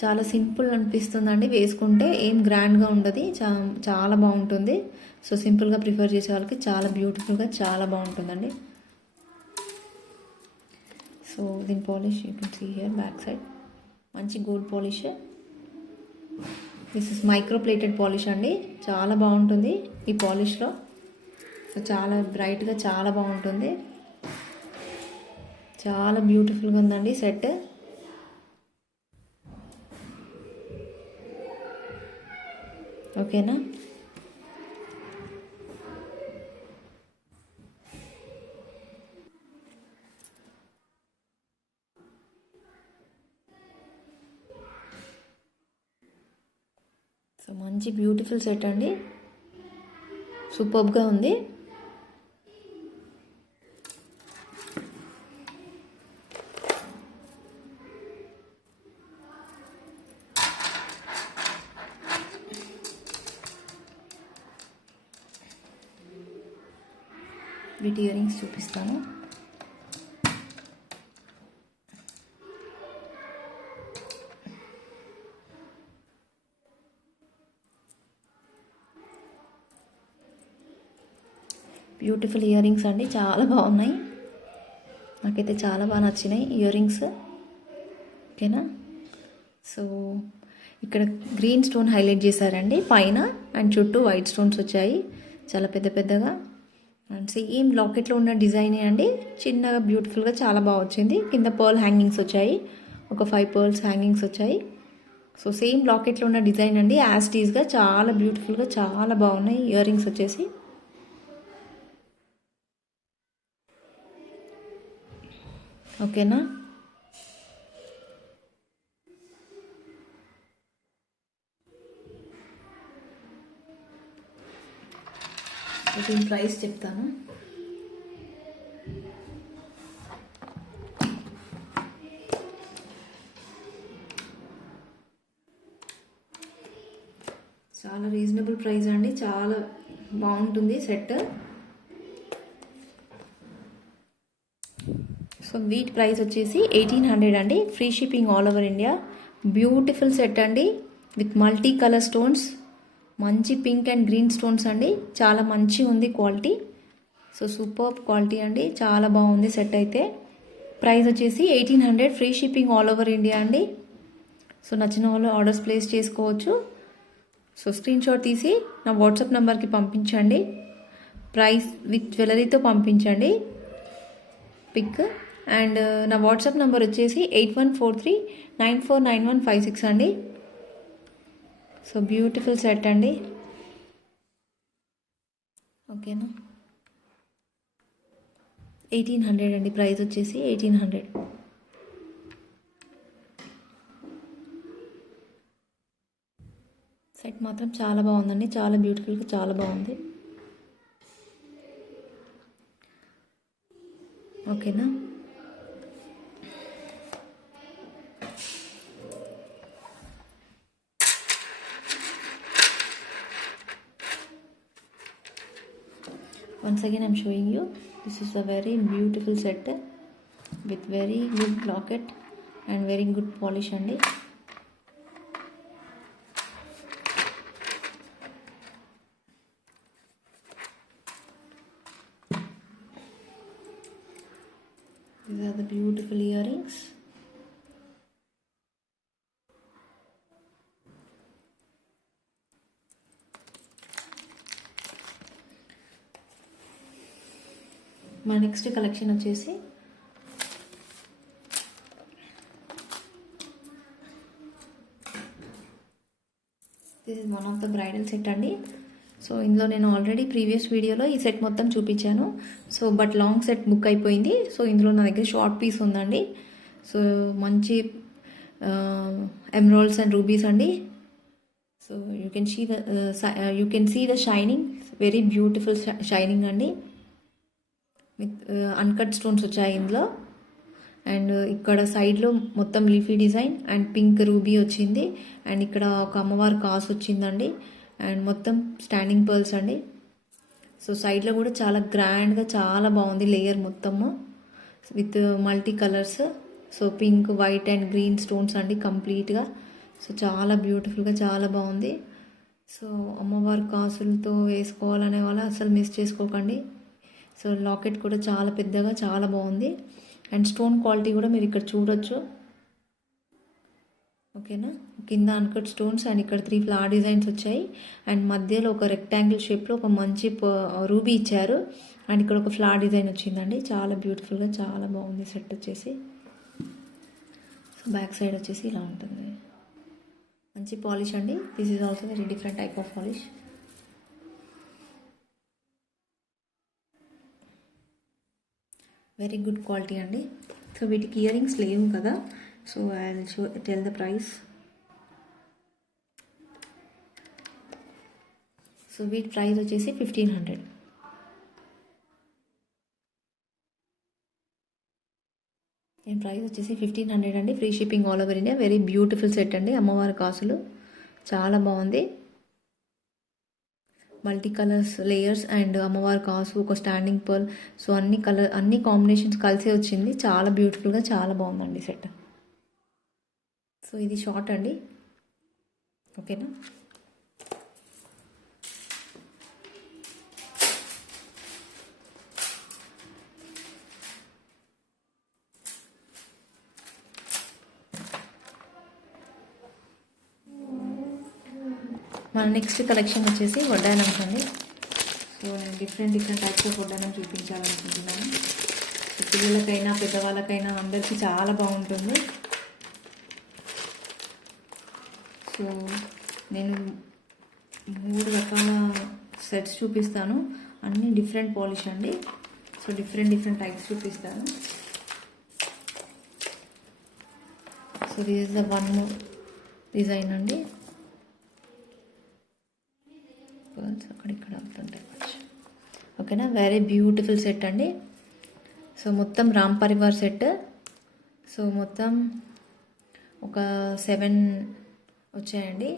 చాలా సింపుల్ అనిపిస్తుందండి వేసుకుంటే, ఏం గ్రాండ్గా ఉండదు, చాలా బాగుంటుంది. సో సింపుల్గా ప్రిఫర్ చేసే వాళ్ళకి చాలా బ్యూటిఫుల్గా చాలా బాగుంటుందండి. సో దీని polish you can see here back side మంచి gold polish. This is micro plated polish అండి, చాలా బాగుంటుంది ఈ పాలిష్లో. సో చాలా బ్రైట్గా చాలా బాగుంటుంది, చాలా బ్యూటిఫుల్గా ఉందండి సెట్. ఓకేనా. సో మంచి బ్యూటిఫుల్ సెట్ అండి, సూపర్బ్గా ఉంది. వీటి ఇయర్ రింగ్స్ చూపిస్తాను. బ్యూటిఫుల్ ఇయర్ రింగ్స్ అండి, చాలా బాగున్నాయి, నాకైతే చాలా బాగా నచ్చినాయి ఇయర్ రింగ్స్. ఓకేనా. సో ఇక్కడ గ్రీన్ స్టోన్ హైలైట్ చేశారండి పైన, అండ్ చుట్టూ వైట్ స్టోన్స్ వచ్చాయి చాలా పెద్ద పెద్దగా. అండ్ సేమ్ లాకెట్లో ఉన్న డిజైనే అండి, చిన్నగా బ్యూటిఫుల్గా చాలా బాగా వచ్చింది. కింద పర్ల్ హ్యాంగింగ్స్ వచ్చాయి, ఒక 5 పర్ల్స్ హ్యాంగింగ్స్ వచ్చాయి. సో సేమ్ లాకెట్లో ఉన్న డిజైన్ అండి, యాజ్ టీజ్గా చాలా బ్యూటిఫుల్గా చాలా బాగున్నాయి ఇయర్ రింగ్స్ వచ్చేసి. ఓకేనా. దీని ప్రైస్ చెప్తాను. చాలా రీజనబుల్ ప్రైస్ అండి, చాలా బాగుంటుంది సెట్. సో వీటి ప్రైస్ వచ్చేసి 1800 అండి, free shipping all over India. Beautiful set అండి, విత్ మల్టీ కలర్ స్టోన్స్, మంచి పింక్ అండ్ గ్రీన్ స్టోన్స్ అండి, చాలా మంచి ఉంది క్వాలిటీ. సో సూపర్ క్వాలిటీ అండి, చాలా బాగుంది సెట్ అయితే. ప్రైస్ వచ్చేసి 1800, free shipping all over India అండి. సో నచ్చిన వాళ్ళు ఆర్డర్స్ ప్లేస్ చేసుకోవచ్చు. సో స్క్రీన్ షాట్ తీసి నా వాట్సాప్ నెంబర్కి పంపించండి, ప్రైస్ విత్ జ్యువెలరీతో పంపించండి పిక్. అండ్ నా వాట్సాప్ నెంబర్ వచ్చేసి 8143949156 అండి. సో బ్యూటిఫుల్ సెట్ అండి. ఓకేనా. 1800 అండి, ప్రైస్ వచ్చేసి 1800. సెట్ మాత్రం చాలా బాగుందండి, చాలా బ్యూటిఫుల్గా చాలా బాగుంది. ఓకేనా. Once again I'm showing you, this is a very beautiful set with very good locket and very good polish అండి. These are the beautiful earrings. మా నెక్స్ట్ కలెక్షన్ వచ్చేసి this is one of the bridal set అండి. సో ఇందులో నేను ఆల్రెడీ ప్రీవియస్ వీడియోలో ఈ సెట్ మొత్తం చూపించాను. So but long set book అయిపోయింది. సో ఇందులో నా దగ్గర షార్ట్ పీస్ ఉందండి. సో మంచి ఎమరాల్డ్స్ అండ్ రూబీస్ అండి. So you can see the shining, very beautiful shining అండి. విత్ అన్కట్ స్టోన్స్ వచ్చాయి ఇందులో. అండ్ ఇక్కడ సైడ్లో మొత్తం leafy design and pink ruby వచ్చింది. అండ్ ఇక్కడ ఒక అమ్మవారి కాసు వచ్చిందండి. అండ్ మొత్తం స్టాండింగ్ పర్ల్స్ అండి. సో సైడ్లో కూడా చాలా గ్రాండ్గా చాలా బాగుంది లేయర్ మొత్తము with multi colours. So pink, white and green stones అండి కంప్లీట్గా. సో చాలా బ్యూటిఫుల్గా చాలా బాగుంది. సో అమ్మవారి కాసులతో వేసుకోవాలనే వాళ్ళు అసలు మిస్ చేసుకోకండి. సో లాకెట్ కూడా చాలా పెద్దగా చాలా బాగుంది. అండ్ స్టోన్ క్వాలిటీ కూడా మీరు ఇక్కడ చూడొచ్చు. ఓకేనా. కింద అన్కట్ స్టోన్స్ అండ్ ఇక్కడ 3 ఫ్లవర్ డిజైన్స్ వచ్చాయి. అండ్ మధ్యలో ఒక రెక్టాంగిల్ షేప్లో ఒక మంచి రూబీ ఇచ్చారు. అండ్ ఇక్కడ ఒక ఫ్లవర్ డిజైన్ వచ్చిందండి. చాలా బ్యూటిఫుల్గా చాలా బాగుంది సెట్ వచ్చేసి. సో బ్యాక్ సైడ్ వచ్చేసి ఇలా ఉంటుంది. మంచి పాలిష్ అండి. This is also very different type of polish. Very good quality అండి. సో వీటికి ఇయర్ రింగ్స్ లేవు కదా, so I will tell the price. So వీటి ప్రైస్ వచ్చేసి 1500. దీని ప్రైస్ వచ్చేసి 1500 అండి. Free shipping all over India. Very beautiful set అండి. అమ్మవారి కాసులు చాలా బాగుంది. మల్టీ కలర్స్ లేయర్స్ అండ్ అమ్మవారి కాసు, ఒక స్టాండింగ్ పర్ల్, సో అన్ని కాంబినేషన్స్ కలిసి వచ్చింది. చాలా బ్యూటిఫుల్గా చాలా బాగుందండి సెట్. సో ఇది షార్ట్ అండి. ఓకేనా. మన నెక్స్ట్ కలెక్షన్ వచ్చేసి వడ్డానమ్స్ అండి. సో నేను డిఫరెంట్ టైప్స్ ఆఫ్ వడ్డానం చూపించాలనుకుంటున్నాను. పిల్లలకైనా పెద్దవాళ్ళకైనా అందరికీ చాలా బాగుంటుంది. సో నేను 3 రకాల సెట్స్ చూపిస్తాను. అన్నీ డిఫరెంట్ పాలిష్ అండి. సో డిఫరెంట్ టైప్స్ చూపిస్తాను. So this is the one design అండి. అక్కడిక్కడ అవుతుంటాయి. ఓకేనా. వెరీ బ్యూటిఫుల్ సెట్ అండి. సో మొత్తం రామ్ పరివార్ సెట్. సో మొత్తం ఒక 7 వచ్చాయండి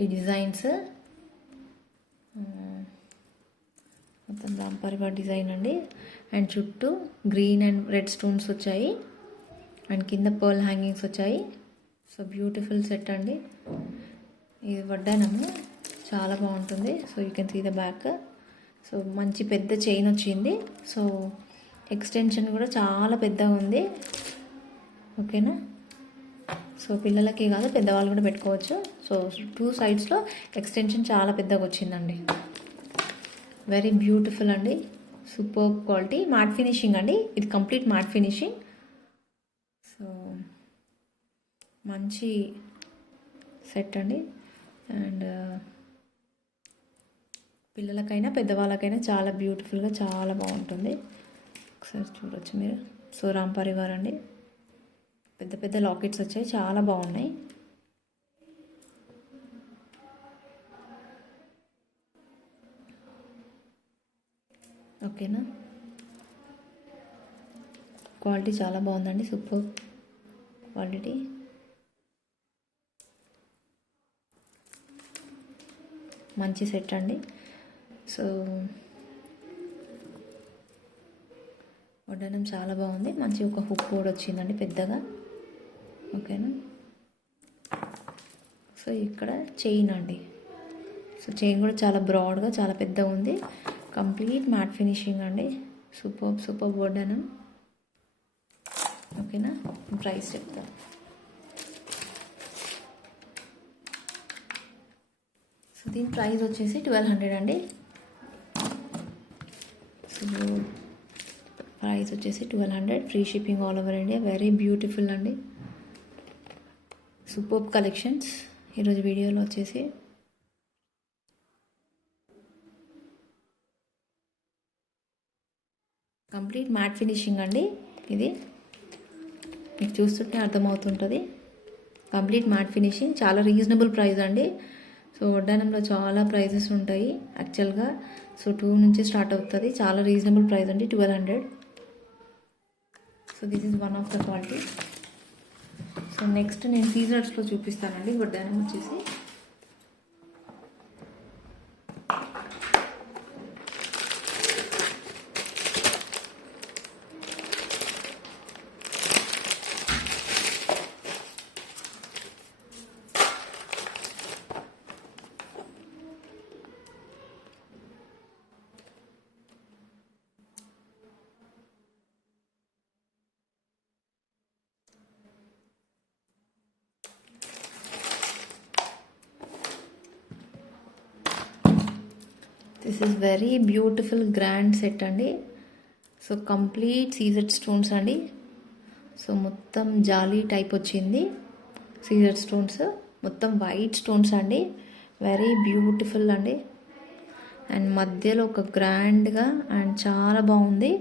ఈ డిజైన్స్. మొత్తం రామ్ పరివార్ డిజైన్ అండి. అండ్ చుట్టూ గ్రీన్ అండ్ రెడ్ స్టోన్స్ వచ్చాయి. అండ్ కింద పర్ల్ హ్యాంగింగ్స్ వచ్చాయి. సో బ్యూటిఫుల్ సెట్ అండి. ఇది వడ్డానము చాలా బాగుంటుంది. So you can see the back. So మంచి పెద్ద చైన్ వచ్చింది. సో ఎక్స్టెన్షన్ కూడా చాలా పెద్దగా ఉంది. ఓకేనా. సో పిల్లలకి కాదు పెద్దవాళ్ళు కూడా పెట్టుకోవచ్చు. సో 2 సైడ్స్లో ఎక్స్టెన్షన్ చాలా పెద్దగా వచ్చిందండి. వెరీ బ్యూటిఫుల్ అండి. Super quality. మ్యాట్ ఫినిషింగ్ అండి. ఇది కంప్లీట్ మ్యాట్ ఫినిషింగ్. సో మంచి సెట్ అండి. అండ్ పిల్లలకైనా పెద్దవాళ్ళకైనా చాలా బ్యూటిఫుల్గా చాలా బాగుంటుంది. ఒకసారి చూడొచ్చు మీరు. సో రామ్ పరివార్ అండి. పెద్ద లాకెట్స్ వచ్చాయి. చాలా బాగున్నాయి. ఓకేనా. క్వాలిటీ చాలా బాగుందండి. Super quality. మంచి సెట్ అండి. సో వడ్డానం చాలా బాగుంది. మంచి ఒక హుక్ కూడా వచ్చిందండి పెద్దగా. ఓకేనా. సో ఇక్కడ చైన్ అండి. సో చైన్ కూడా చాలా బ్రాడ్గా చాలా పెద్దగా ఉంది. కంప్లీట్ మ్యాట్ ఫినిషింగ్ అండి. సూపర్ వడ్డానం. ఓకేనా. ప్రైస్ చెప్తాను. సో దీని ప్రైస్ వచ్చేసి 1200 అండి. సో ప్రైస్ వచ్చేసి 1200. Free shipping all over India. Very beautiful అండి. సూపర్ కలెక్షన్స్ ఈరోజు వీడియోలో వచ్చేసి. కంప్లీట్ మ్యాట్ ఫినిషింగ్ అండి. ఇది మీకు చూస్తుంటే అర్థమవుతుంటుంది. Complete matte finishing. చాలా రీజనబుల్ ప్రైస్ అండి. సో వడ్డానంలో చాలా ప్రైజెస్ ఉంటాయి యాక్చువల్గా. సో 2 నుంచి స్టార్ట్ అవుతుంది. చాలా రీజనబుల్ ప్రైస్ అండి. 1200. So this is one of the quality. So next నేను సీజర్స్లో చూపిస్తానండి. వడ్డానం వచ్చేసి this is very beautiful grand set అండి. సో కంప్లీట్ సీజెడ్ స్టోన్స్ అండి. సో మొత్తం జాలీ టైప్ వచ్చింది. సీజెడ్ స్టోన్స్ మొత్తం వైట్ స్టోన్స్ అండి. వెరీ బ్యూటిఫుల్ అండి. అండ్ మధ్యలో ఒక గ్రాండ్గా అండ్ చాలా బాగుంది.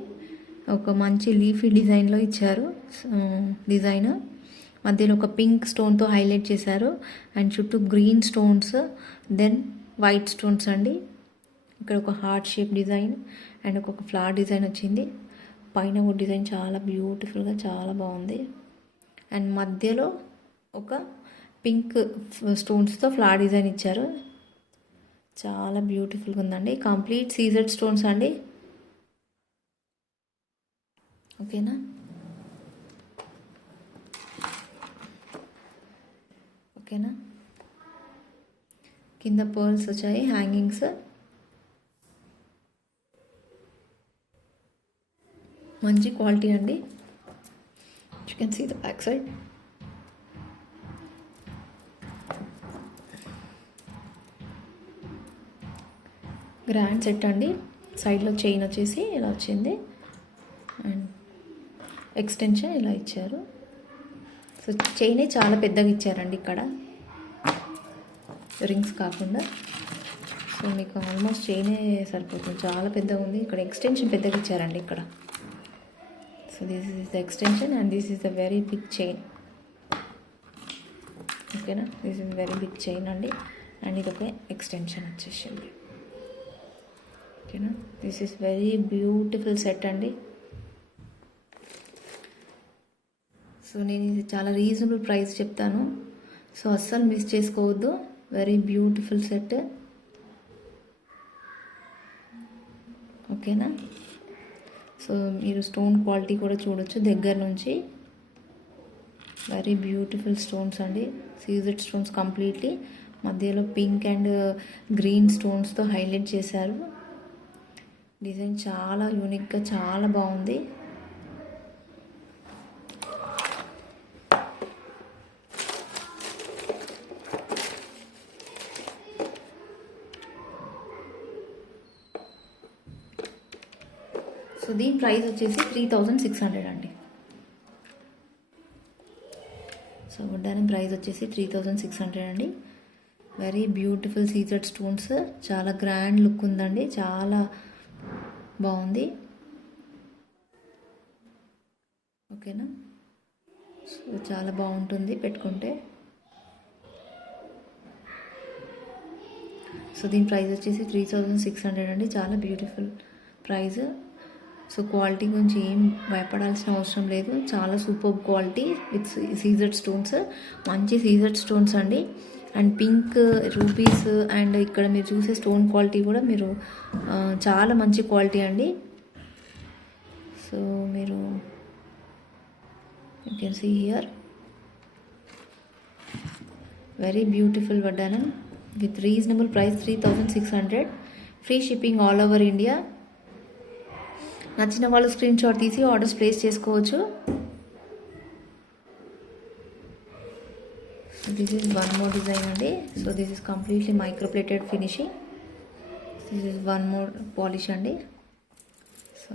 ఒక మంచి లీఫీ డిజైన్లో ఇచ్చారు. డిజైన్ మధ్యలో ఒక పింక్ స్టోన్తో హైలైట్ చేశారు. అండ్ చుట్టూ green stones, then white stones అండి. ఇక్కడ ఒక హార్ట్ షేప్ డిజైన్ అండ్ ఒక ఫ్లవర్ డిజైన్ వచ్చింది. పైన ఒక డిజైన్ చాలా బ్యూటిఫుల్గా చాలా బాగుంది. అండ్ మధ్యలో ఒక పింక్ స్టోన్స్తో ఫ్లవర్ డిజైన్ ఇచ్చారు. చాలా బ్యూటిఫుల్గా ఉందండి. కంప్లీట్ సీజెడ్ స్టోన్స్ అండి. ఓకేనా. ఓకేనా. కింద పర్ల్స్ వచ్చాయి, హ్యాంగింగ్స్. మంచి క్వాలిటీ అండి. You can see the back side. Grand set అండి. సైడ్లో చైన్ వచ్చేసి ఇలా వచ్చింది అండ్ ఎక్స్టెన్షన్ ఇలా ఇచ్చారు. సో చైనే చాలా పెద్దగా ఇచ్చారండి ఇక్కడ, రింగ్స్ కాకుండా. సో మీకు ఆల్మోస్ట్ చైనే సరిపోతుంది, చాలా పెద్దగా ఉంది. ఇక్కడ ఎక్స్టెన్షన్ పెద్దగా ఇచ్చారండి ఇక్కడ. So this is the extension and this is the very big chain. ఓకేనా. This is very big chain అండి. అండ్ ఇది ఒక ఎక్స్టెన్షన్ వచ్చేసింది. ఓకేనా. This is very beautiful set అండి. సో నేను ఇది చాలా రీజనబుల్ ప్రైస్ చెప్తాను, సో అస్సలు మిస్ చేసుకోవద్దు. Very beautiful set. ఓకేనా. సో మీరు స్టోన్ క్వాలిటీ కూడా చూడొచ్చు దగ్గర నుంచి. వెరీ బ్యూటిఫుల్ స్టోన్స్ అండి. CZ stones completely. మధ్యలో పింక్ అండ్ గ్రీన్ స్టోన్స్తో హైలైట్ చేశారు. డిజైన్ చాలా యూనిక్గా చాలా బాగుంది. సో దీని ప్రైస్ వచ్చేసి 3600 అండి. సో వడ్డానం ప్రైస్ వచ్చేసి 3600 అండి. Very beautiful CZ stones. చాలా గ్రాండ్ లుక్ ఉందండి, చాలా బాగుంది. ఓకేనా. సో చాలా బాగుంటుంది పెట్టుకుంటే. సో దీని ప్రైస్ వచ్చేసి 3600 అండి. చాలా బ్యూటిఫుల్ ప్రైస్. సో క్వాలిటీ గురించి ఏం భయపడాల్సిన అవసరం లేదు. చాలా super quality with CZ stones. మంచి సీజెడ్ స్టోన్స్ అండి. అండ్ పింక్ రూబీస్ అండ్ ఇక్కడ మీరు చూసే స్టోన్ క్వాలిటీ కూడా మీరు చాలా మంచి క్వాలిటీ అండి. సో మీరు you can see here very beautiful vaddanam with reasonable price 3600. Free shipping all over India. నచ్చిన వాళ్ళు స్క్రీన్ షాట్ తీసి ఆర్డర్స్ ప్లేస్ చేసుకోవచ్చు. So this is one more design అండి. So this is completely microplated finishing. This is one more polish అండి. సో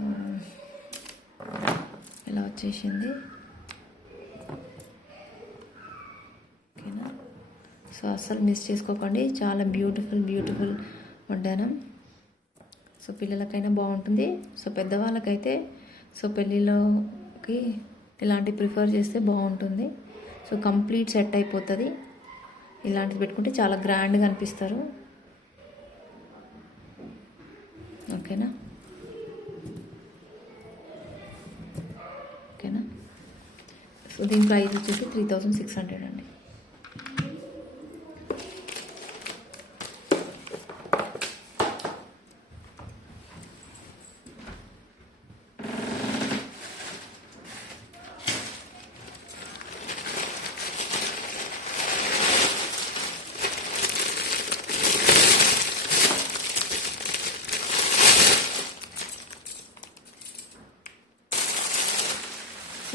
ఇలా వచ్చేసింది. ఓకేనా. సో అస్సలు మిస్ చేసుకోకండి. చాలా బ్యూటిఫుల్ వడ్డానం. సో పిల్లలకైనా బాగుంటుంది. సో పెద్దవాళ్ళకైతే సో పెళ్ళిలోకి ఇలాంటి ప్రిఫర్ చేస్తే బాగుంటుంది. సో కంప్లీట్ సెట్ అయిపోతుంది. ఇలాంటివి పెట్టుకుంటే చాలా గ్రాండ్గా అనిపిస్తారు. ఓకేనా. ఓకేనా. సో దీని ప్రైస్ వచ్చేసి 3600 అండి.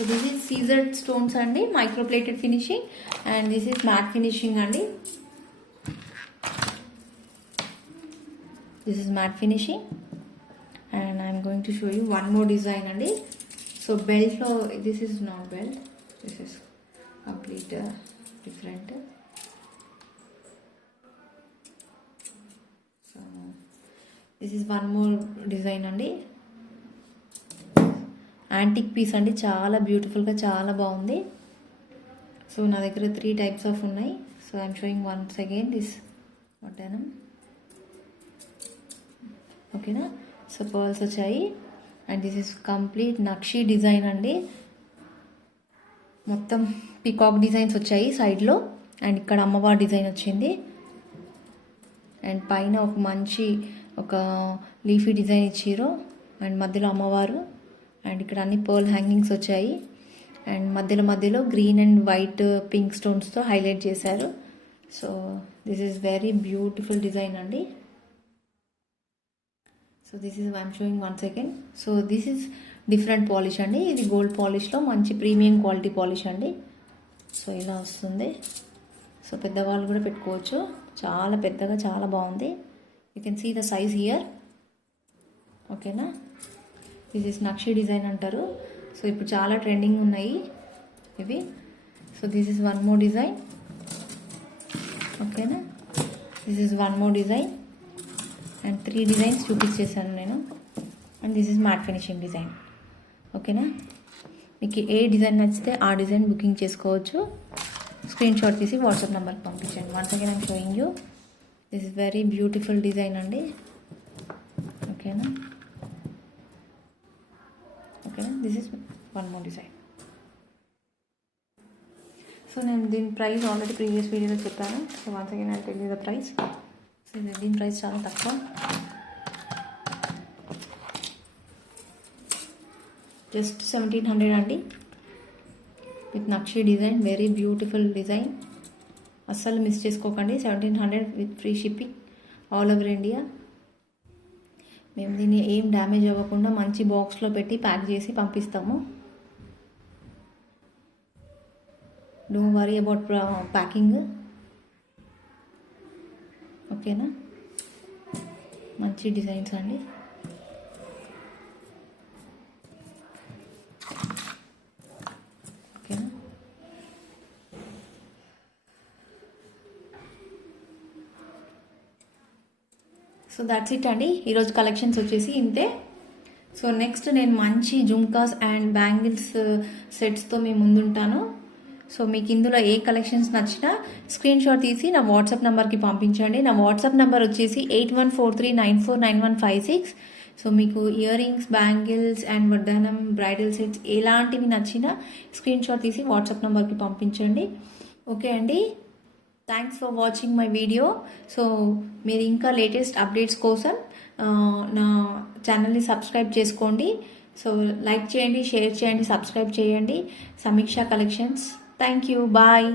సో దిస్ ఈజ్ సీజర్డ్ స్టోన్స్ అండి, microplated finishing. And this is matte finishing అండి. This is matte finishing. And I'm going to show you one more design అండి. సో బెల్ట్లో this is not belt, this is complete different. So this is one more design అండి. యాంటిక్ పీస్ అండి, చాలా బ్యూటిఫుల్గా చాలా బాగుంది. సో నా దగ్గర 3 టైప్స్ ఆఫ్ ఉన్నాయి. So I'm showing once again this వడ్డానం. ఓకేనా. సో పర్ల్స్ వచ్చాయి. And this is complete nakshi design అండి. మొత్తం పీకాక్ డిజైన్స్ వచ్చాయి సైడ్లో. అండ్ ఇక్కడ అమ్మవారి డిజైన్ వచ్చింది. అండ్ పైన ఒక మంచి ఒక లీఫీ డిజైన్ ఇచ్చారు. అండ్ మధ్యలో అమ్మవారు. అండ్ ఇక్కడ అన్ని పర్ల్ హ్యాంగింగ్స్ వచ్చాయి. అండ్ మధ్యలో గ్రీన్ అండ్ వైట్ పింక్ స్టోన్స్తో హైలైట్ చేశారు. So this is very beautiful design అండి. So this is I'm showing one second. So this is different polish అండి. ఇది గోల్డ్ పాలిష్లో మంచి ప్రీమియం క్వాలిటీ పాలిష్ అండి. సో ఇలా వస్తుంది. సో పెద్దవాళ్ళు కూడా పెట్టుకోవచ్చు. చాలా పెద్దగా చాలా బాగుంది. You can see the size here. ఓకేనా. దిస్ ఇస్ నక్షి డిజైన్ అంటారు. సో ఇప్పుడు చాలా ట్రెండింగ్ ఉన్నాయి ఇవి. So this is one more design. ఓకేనా. This is one more design. And 3 designs చూపించేసాను నేను. And this is matte finishing design. ఓకేనా. మీకు ఏ డిజైన్ నచ్చితే ఆ డిజైన్ బుకింగ్ చేసుకోవచ్చు. స్క్రీన్ షాట్ తీసి వాట్సాప్ నెంబర్కి పంపించండి. Once again I'm showing you. This is very beautiful design అండి. ఓకేనా. ఓకేనా. This is one more design. So నేను దీని ప్రైస్ ఆల్రెడీ ప్రీవియస్ వీడియోలో చెప్పాను. So once again I tell you the price. So దీని ప్రైస్ చాలా తక్కువ, జస్ట్ 1700 అండి. With nakshi design, very beautiful design. అస్సలు మిస్ చేసుకోకండి. 1700 with free shipping all over India. మేము దీన్ని ఏం డ్యామేజ్ అవ్వకుండా మంచి బాక్స్లో పెట్టి ప్యాక్ చేసి పంపిస్తాము. Don't worry about packing. ఓకేనా. మంచి డిజైన్స్ అండి. ఓకేనా. సో దాట్స్ ఇట్ అండి. ఈరోజు కలెక్షన్స్ వచ్చేసి ఇంతే. సో నెక్స్ట్ నేను మంచి జుమ్కాస్ అండ్ బ్యాంగిల్స్ సెట్స్తో మీ ముందుంటాను. సో మీకు ఇందులో ఏ కలెక్షన్స్ నచ్చినా స్క్రీన్ షాట్ తీసి నా వాట్సాప్ నెంబర్కి పంపించండి. నా వాట్సాప్ నెంబర్ వచ్చేసి 8143949156. సో మీకు ఇయర్ రింగ్స్, బ్యాంగిల్స్ అండ్ వడ్డానం, బ్రైడల్ సెట్స్ ఎలాంటివి నచ్చినా స్క్రీన్ షాట్ తీసి వాట్సాప్ నెంబర్కి పంపించండి. ఓకే అండి. Thanks for watching my video. So మీరు ఇంకా లేటెస్ట్ అప్డేట్స్ కోసం నా ఛానల్ని సబ్స్క్రైబ్ చేసుకోండి. సో లైక్ చేయండి, షేర్ చేయండి, సబ్స్క్రైబ్ చేయండి. సమీక్ష కలెక్షన్స్. Thank you. బాయ్.